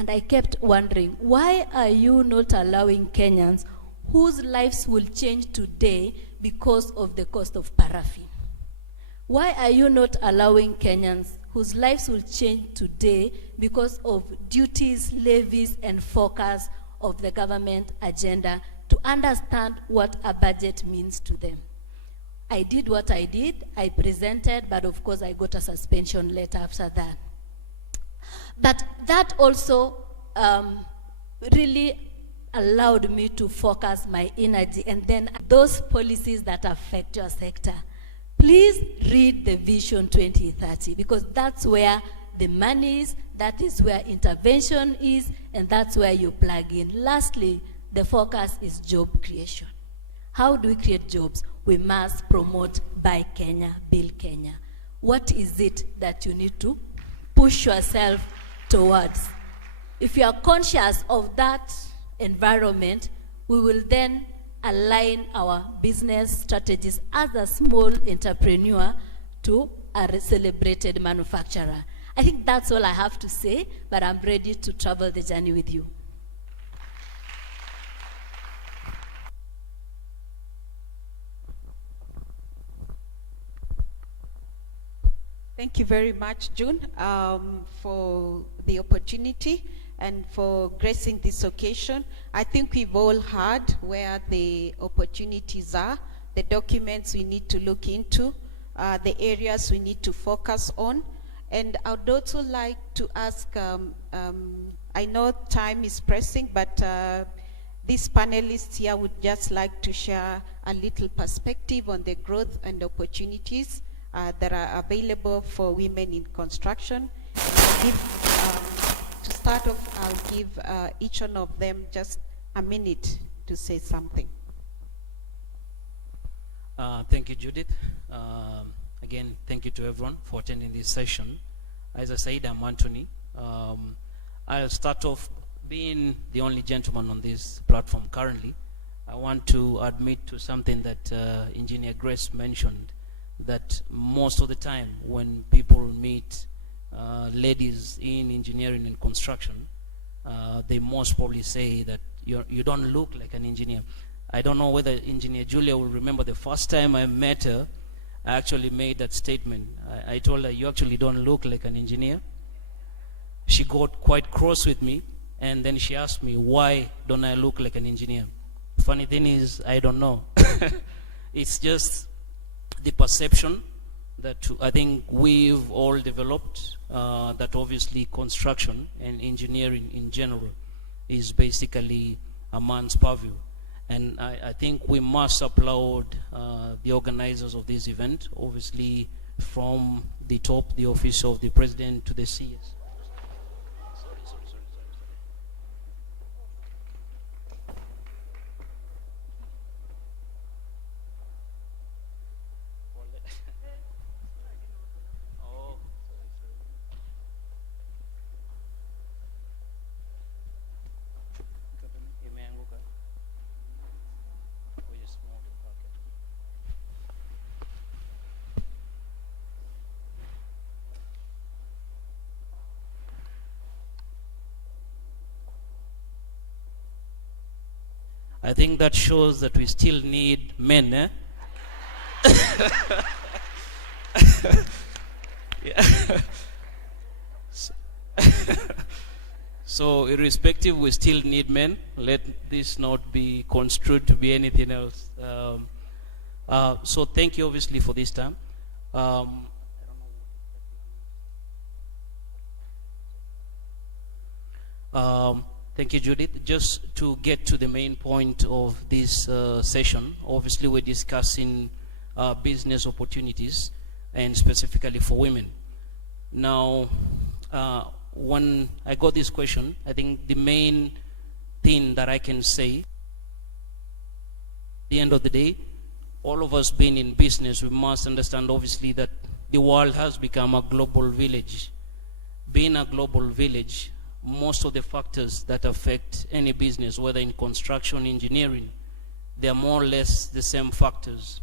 And I kept wondering, why are you not allowing Kenyans whose lives will change today because of the cost of paraffin? Why are you not allowing Kenyans whose lives will change today because of duties, levies, and focus of the government agenda to understand what a budget means to them? I did what I did. I presented, but of course I got a suspension letter after that. But that also really allowed me to focus my energy, and then those policies that affect your sector. Please read the Vision 2030, because that's where the money is, that is where intervention is, and that's where you plug in. Lastly, the focus is job creation. How do we create jobs? We must promote Buy Kenya, Build Kenya. What is it that you need to push yourself towards? If you are conscious of that environment, we will then align our business strategies as a small entrepreneur to a celebrated manufacturer. I think that's all I have to say, but I'm ready to travel the journey with you. Thank you very much, June, for the opportunity and for gracing this occasion. I think we've all heard where the opportunities are, the documents we need to look into, the areas we need to focus on. And I would also like to ask, I know time is pressing, but these panelists here would just like to share a little perspective on the growth and opportunities that are available for women in construction. To start off, I'll give each one of them just a minute to say something. Thank you, Judith. Again, thank you to everyone for attending this session. As I said, I'm Anthony. I'll start off being the only gentleman on this platform currently. I want to admit to something that Engineer Grace mentioned, that most of the time when people meet ladies in engineering and construction, they most probably say that you don't look like an engineer. I don't know whether Engineer Julia will remember the first time I met her. I actually made that statement. I told her, you actually don't look like an engineer. She got quite cross with me, and then she asked me, why don't I look like an engineer? Funny thing is, I don't know. It's just the perception that I think we've all developed, that obviously construction and engineering in general is basically a man's purview. And I think we must applaud the organizers of this event, obviously from the top, the office of the president, to the CS. I think that shows that we still need men, eh? So irrespective, we still need men. Let this not be construed to be anything else. So thank you obviously for this time. Thank you, Judith. Just to get to the main point of this session, obviously we're discussing business opportunities, and specifically for women. Now, when I got this question, I think the main thing that I can say, at the end of the day, all of us being in business, we must understand obviously that the world has become a global village. Being a global village, most of the factors that affect any business, whether in construction, engineering, they are more or less the same factors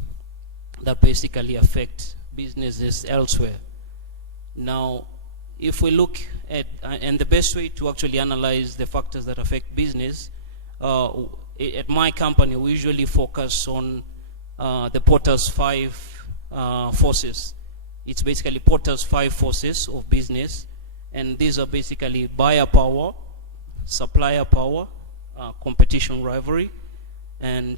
that basically affect businesses elsewhere. Now, if we look at, and the best way to actually analyze the factors that affect business, at my company, we usually focus on the Porter's 5 forces. It's basically Porter's 5 forces of business, and these are basically buyer power, supplier power, competition rivalry, and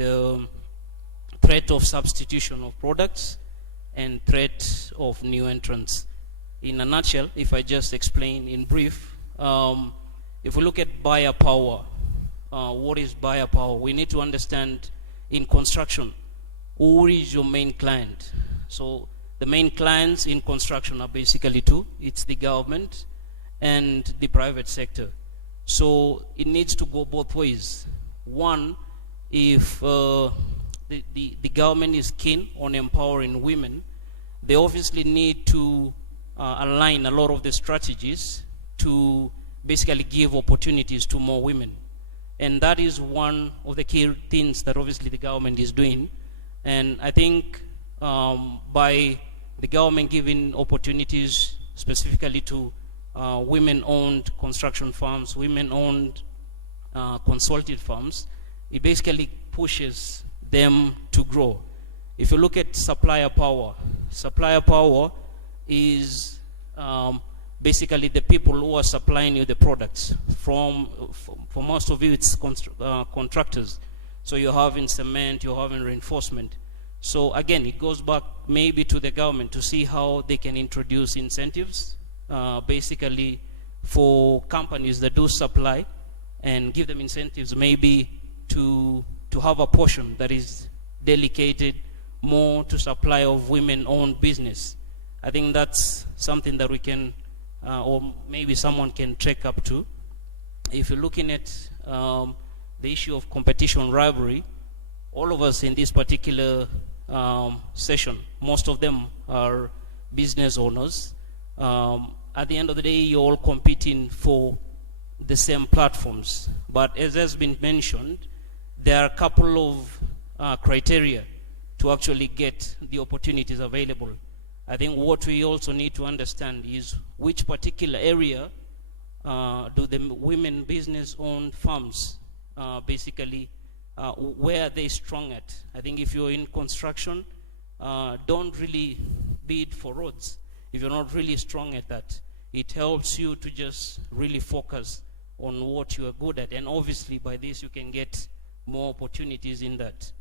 threat of substitution of products, and threat of new entrants. In a nutshell, if I just explain in brief, if we look at buyer power, what is buyer power? We need to understand in construction, who is your main client? So the main clients in construction are basically 2. It's the government and the private sector. So it needs to go both ways. One, if the government is keen on empowering women, they obviously need to align a lot of the strategies to basically give opportunities to more women. And that is one of the key things that obviously the government is doing. And I think by the government giving opportunities specifically to women-owned construction firms, women-owned consulted firms, it basically pushes them to grow. If you look at supplier power is basically the people who are supplying you the products. For most of you, it's contractors. So you're having cement, you're having reinforcement. So again, it goes back maybe to the government to see how they can introduce incentives, basically for companies that do supply, and give them incentives maybe to have a portion that is dedicated more to supply of women-owned business. I think that's something that we can, or maybe someone can track up to. If you're looking at the issue of competition rivalry, all of us in this particular session, most of them are business owners. At the end of the day, you're all competing for the same platforms. But as has been mentioned, there are a couple of criteria to actually get the opportunities available. I think what we also need to understand is which particular area do the women business-owned firms basically, where are they strong at? I think if you're in construction, don't really bid for roads. If you're not really strong at that, it helps you to just really focus on what you are good at. And obviously by this you can get more opportunities in that.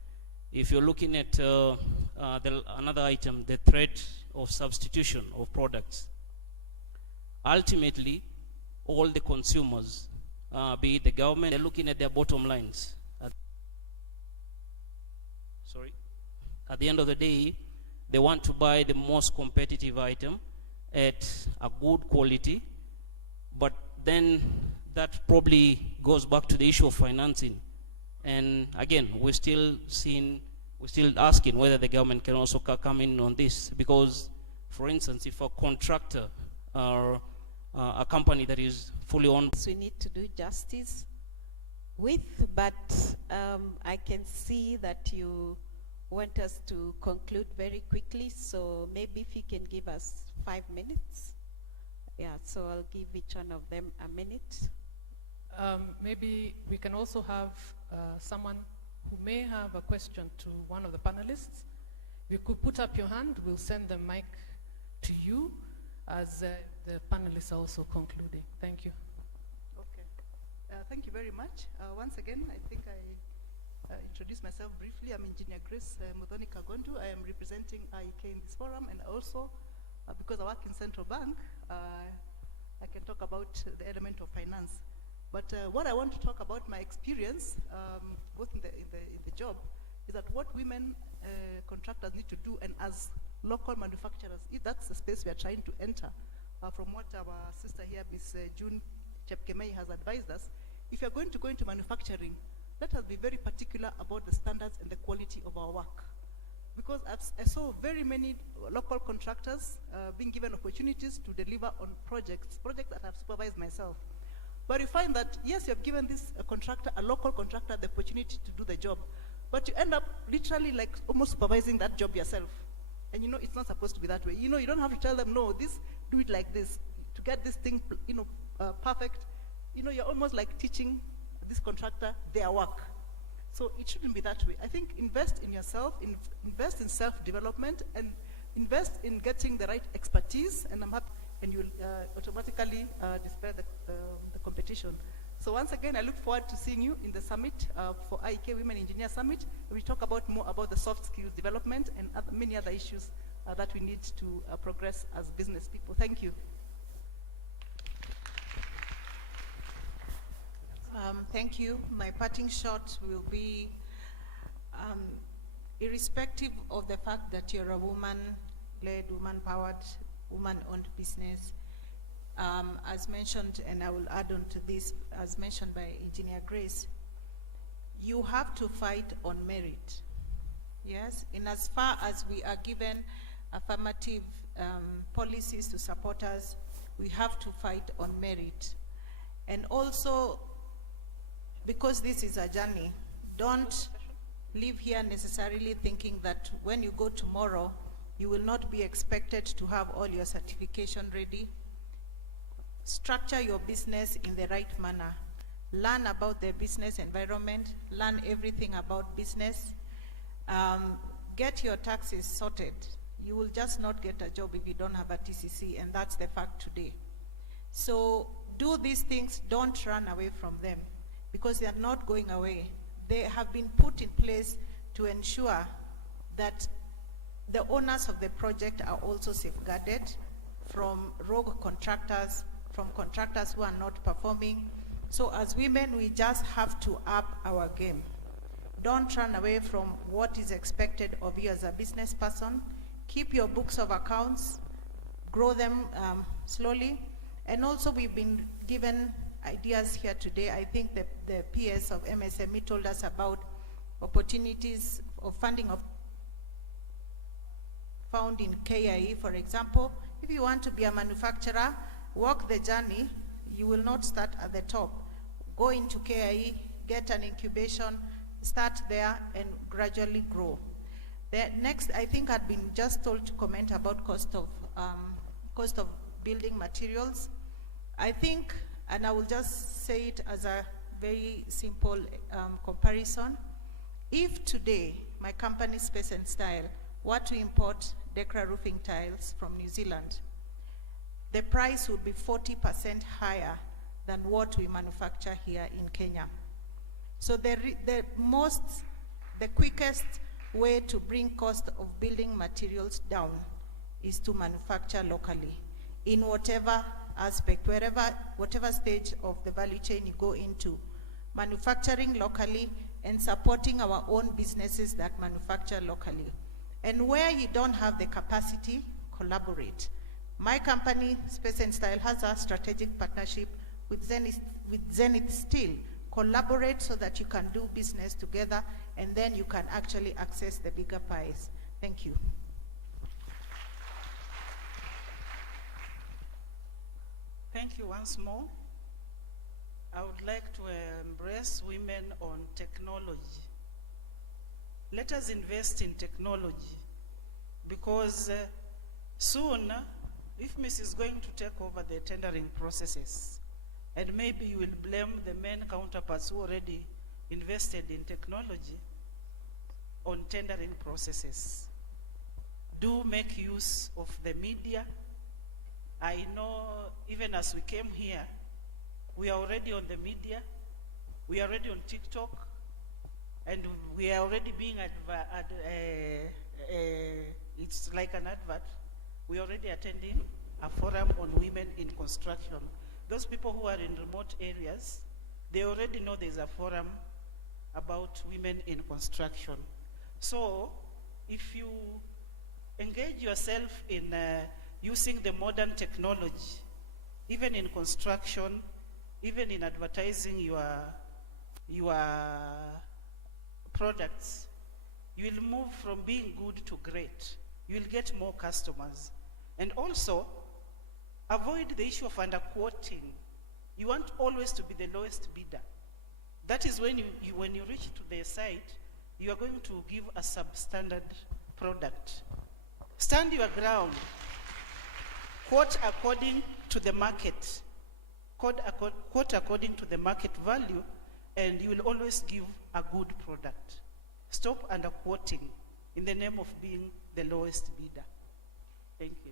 If you're looking at another item, the threat of substitution of products, ultimately all the consumers, be it the government, they're looking at their bottom lines. At the end of the day, they want to buy the most competitive item at a good quality, but then that probably goes back to the issue of financing. And again, we're still asking whether the government can also come in on this, because, for instance, if a contractor or a company that is fully owned, we need to do justice with, but I can see that you want us to conclude very quickly, so maybe if you can give us 5 minutes. Yeah, so I'll give each one of them a minute. Maybe we can also have someone who may have a question to one of the panelists. You could put up your hand, we'll send the mic to you as the panelists are also concluding. Thank you. Okay. Thank you very much. Once again, I think I introduce myself briefly. I'm Engineer Grace Muthoni Kagondu. I am representing IEK in this forum, and also because I work in Central Bank, I can talk about the element of finance. But what I want to talk about my experience, both in the job, is that what women contractors need to do, and as local manufacturers, that's the space we are trying to enter. From what our sister here, Ms. June Chepkemei, has advised us, if you're going to go into manufacturing, let us be very particular about the standards and the quality of our work. Because I saw very many local contractors being given opportunities to deliver on projects that I've supervised myself. But you find that, yes, you have given this contractor, a local contractor, the opportunity to do the job, but you end up literally like almost supervising that job yourself. And you know, it's not supposed to be that way. You know, you don't have to tell them, no, do it like this. to get this thing, perfect, you're almost like teaching this contractor their work. So it shouldn't be that way. I think invest in yourself, invest in self-development, and invest in getting the right expertise, and I'm happy, and you'll automatically dispel the competition. So once again, I look forward to seeing you in the summit for IK Women Engineer Summit. We talk about more about the soft skills development and many other issues that we need to progress as business people. Thank you. Thank you. My parting shot will be, irrespective of the fact that you're a woman-led, woman-powered, woman-owned business, as mentioned, and I will add on to this, as mentioned by Engineer Grace, you have to fight on merit. Yes, in as far as we are given affirmative policies to support us, we have to fight on merit. And also, because this is a journey, don't live here necessarily thinking that when you go tomorrow, you will not be expected to have all your certification ready. Structure your business in the right manner. Learn about the business environment, learn everything about business. Get your taxes sorted. You will just not get a job if you don't have a TCC, and that's the fact today. So do these things, don't run away from them, because they are not going away. They have been put in place to ensure that the owners of the project are also safeguarded from rogue contractors, from contractors who are not performing. So as women, we just have to up our game. Don't run away from what is expected of you as a business person. Keep your books of accounts, grow them slowly. And also, we've been given ideas here today. I think the PS of MSME told us about opportunities of funding found in KIE, for example. If you want to be a manufacturer, walk the journey. You will not start at the top. Go into KIE, get an incubation, start there, and gradually grow. The next, I think I'd been just told to comment about cost of building materials. I think, and I will just say it as a very simple comparison. If today my company Space and Style were to import Decra roofing tiles from New Zealand, the price would be 40% higher than what we manufacture here in Kenya. So the quickest way to bring cost of building materials down is to manufacture locally in whatever aspect, whatever stage of the value chain you go into, manufacturing locally and supporting our own businesses that manufacture locally. And where you don't have the capacity, collaborate. My company, Space and Style, has a strategic partnership with Zenith Steel. Collaborate so that you can do business together, and then you can actually access the bigger pies. Thank you. Thank you once more. I would like to embrace women on technology. Let us invest in technology, because soon, if Miss is going to take over the tendering processes, and maybe you will blame the men counterparts who already invested in technology on tendering processes. Do make use of the media. I know even as we came here, we are already on the media, we are already on TikTok, and we are already being it's like an advert. We are already attending a forum on women in construction. Those people who are in remote areas, they already know there's a forum about women in construction. So if you engage yourself in using the modern technology, even in construction, even in advertising your products, you will move from being good to great. You will get more customers. And also, avoid the issue of underquoting. You want always to be the lowest bidder. That is when when you reach to the site, you are going to give a substandard product. Stand your ground. Quote according to the market, quote according to the market value, and you will always give a good product. Stop underquoting in the name of being the lowest bidder. Thank you.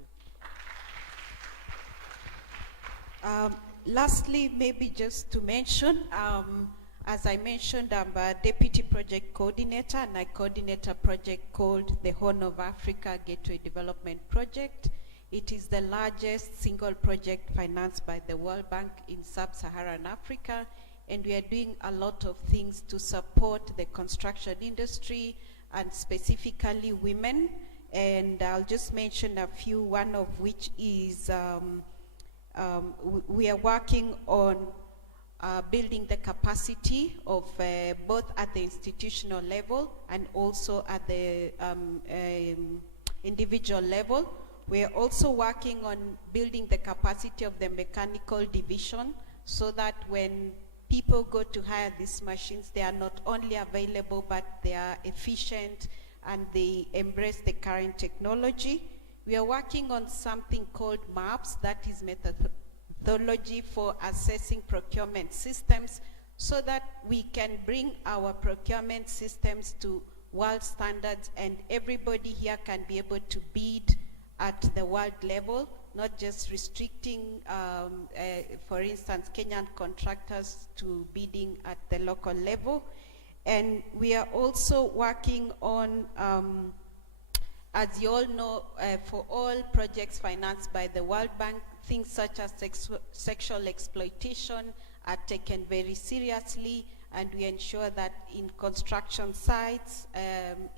Lastly, maybe just to mention, as I mentioned, I'm a deputy project coordinator, and I coordinate a project called the Horn of Africa Gateway Development Project. It is the largest single project financed by the World Bank in sub-Saharan Africa, and we are doing a lot of things to support the construction industry and specifically women. And I'll just mention a few, one of which is we are working on building the capacity of both at the institutional level and also at the individual level. We are also working on building the capacity of the mechanical division so that when people go to hire these machines, they are not only available, but they are efficient and they embrace the current technology. We are working on something called MAPS, that is methodology for assessing procurement systems, so that we can bring our procurement systems to world standards and everybody here can be able to bid at the world level, not just restricting, for instance, Kenyan contractors to bidding at the local level. And we are also working on, as you all know, for all projects financed by the World Bank, things such as sexual exploitation are taken very seriously, and we ensure that in construction sites,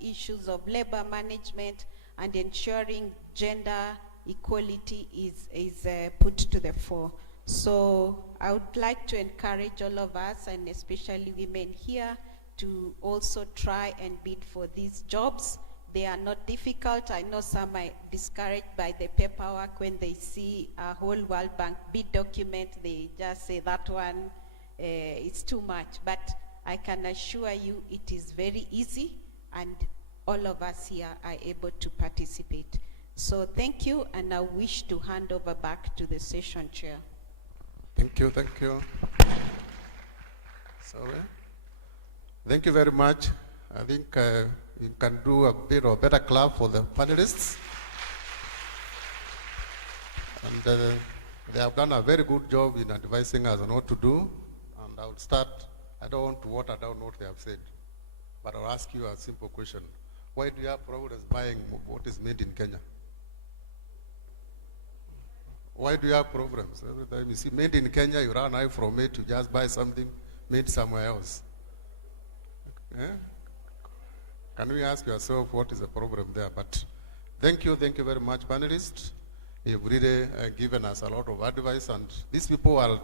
issues of labor management and ensuring gender equality is put to the fore. So I would like to encourage all of us, and especially women here, to also try and bid for these jobs. They are not difficult. I know some are discouraged by the paperwork. When they see a whole World Bank bid document, they just say that one is too much. But I can assure you it is very easy, and all of us here are able to participate. So thank you, and I wish to hand over back to the session chair. Thank you, thank you. Sorry. Thank you very much. I think you can do a bit or better clap for the panelists. And they have done a very good job in advising us on what to do. And I will start, I don't want to water down what they have said, but I'll ask you a simple question. Why do you have problems buying what is made in Kenya? Why do you have problems? Every time you see made in Kenya, you run away from it to just buy something made somewhere else. Yeah? Can we ask yourself what is the problem there? But thank you very much, panelists. You've really given us a lot of advice, and these people are,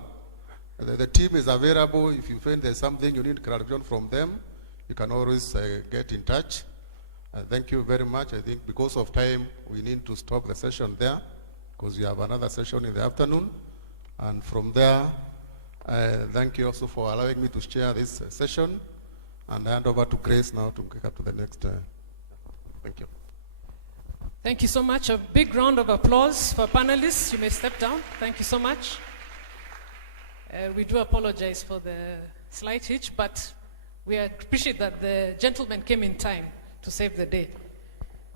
the team is available. If you find there's something you need clarification from them, you can always get in touch. Thank you very much. I think because of time, we need to stop the session there, because we have another session in the afternoon. And from there, thank you also for allowing me to share this session. And I hand over to Grace now to kick up to the next. Thank you. Thank you so much. A big round of applause for panelists. You may step down. Thank you so much. We do apologize for the slight hitch, but we appreciate that the gentleman came in time to save the day.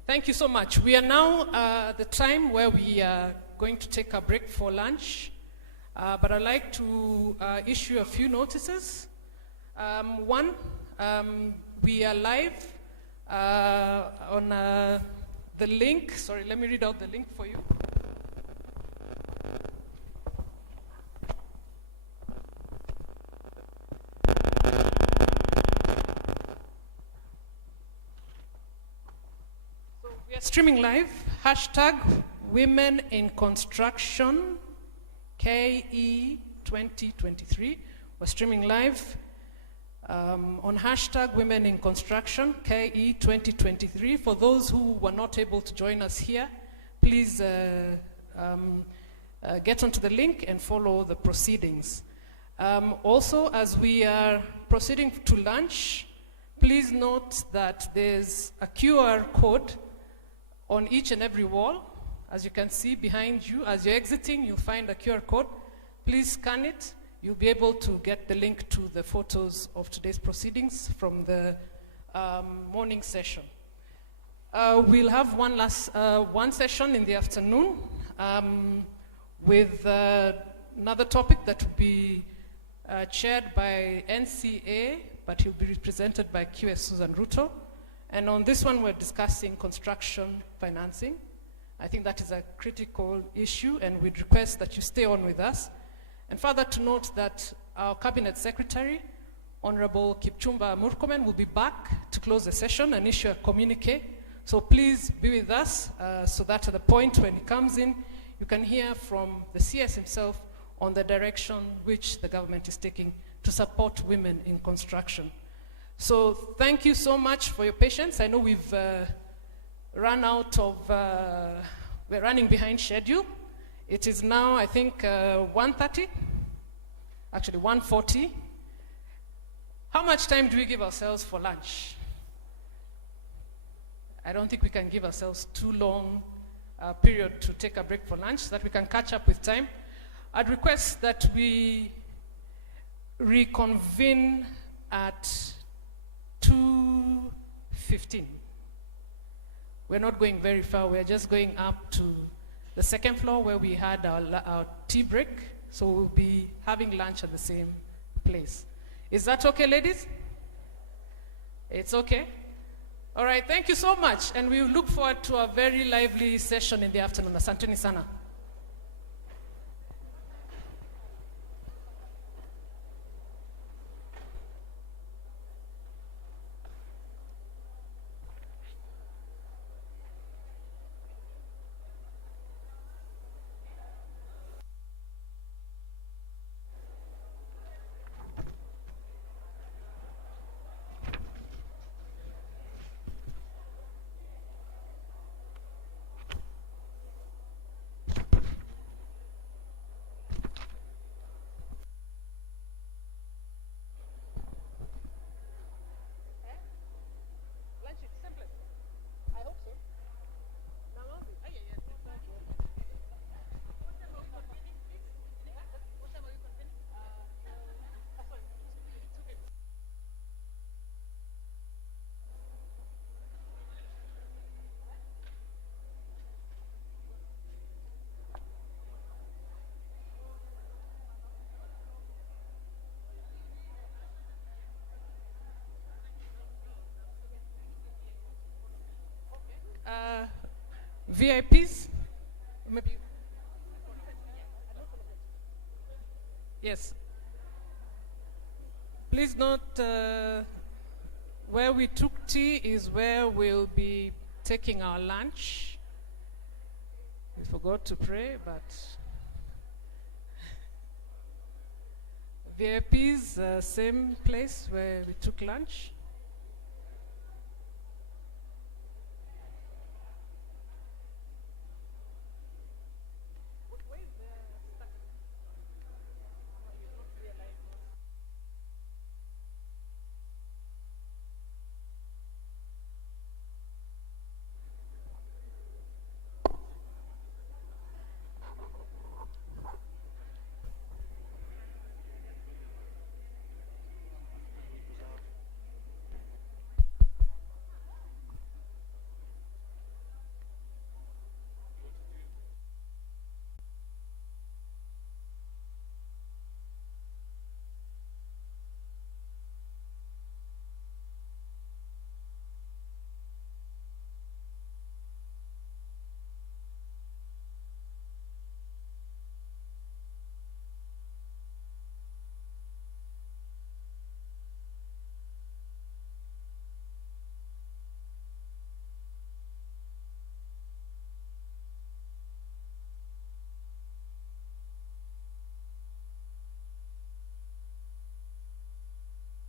Thank you so much. We are now at the time where we are going to take a break for lunch, but I'd like to issue a few notices. One, we are live on the link. Sorry, let me read out the link for you. So we are streaming live. Hashtag Women in Construction KE 2023. We're streaming live. On hashtag Women in Construction, KE 2023. For those who were not able to join us here, please get onto the link and follow the proceedings. Also, as we are proceeding to lunch, please note that there's a QR code on each and every wall. As you can see behind you, as you're exiting, you'll find a QR code. Please scan it. You'll be able to get the link to the photos of today's proceedings from the morning session. We'll have one session in the afternoon with another topic that will be chaired by NCA, but he'll be represented by QS Susan Ruto. And on this one, we're discussing construction financing. I think that is a critical issue, and we'd request that you stay on with us. And further to note that our Cabinet Secretary, Honorable Kipchumba Murkomen, will be back to close the session and issue a communique. So please be with us so that at the point when he comes in, you can hear from the CS himself on the direction which the government is taking to support women in construction. So thank you so much for your patience. I know we've run out of, we're running behind schedule. It is now, I think, 1:30, actually 1:40. How much time do we give ourselves for lunch? I don't think we can give ourselves too long period to take a break for lunch so that we can catch up with time. I'd request that we reconvene at 2:15. We're not going very far. We're just going up to the second floor where we had our tea break. So we'll be having lunch at the same place. Is that okay, ladies? It's okay? All right, thank you so much. And we look forward to a very lively session in the afternoon. Asanteni sana. VIPs? Maybe. Yes. Please note where we took tea is where we'll be taking our lunch. We forgot to pray, but VIPs, same place where we took lunch.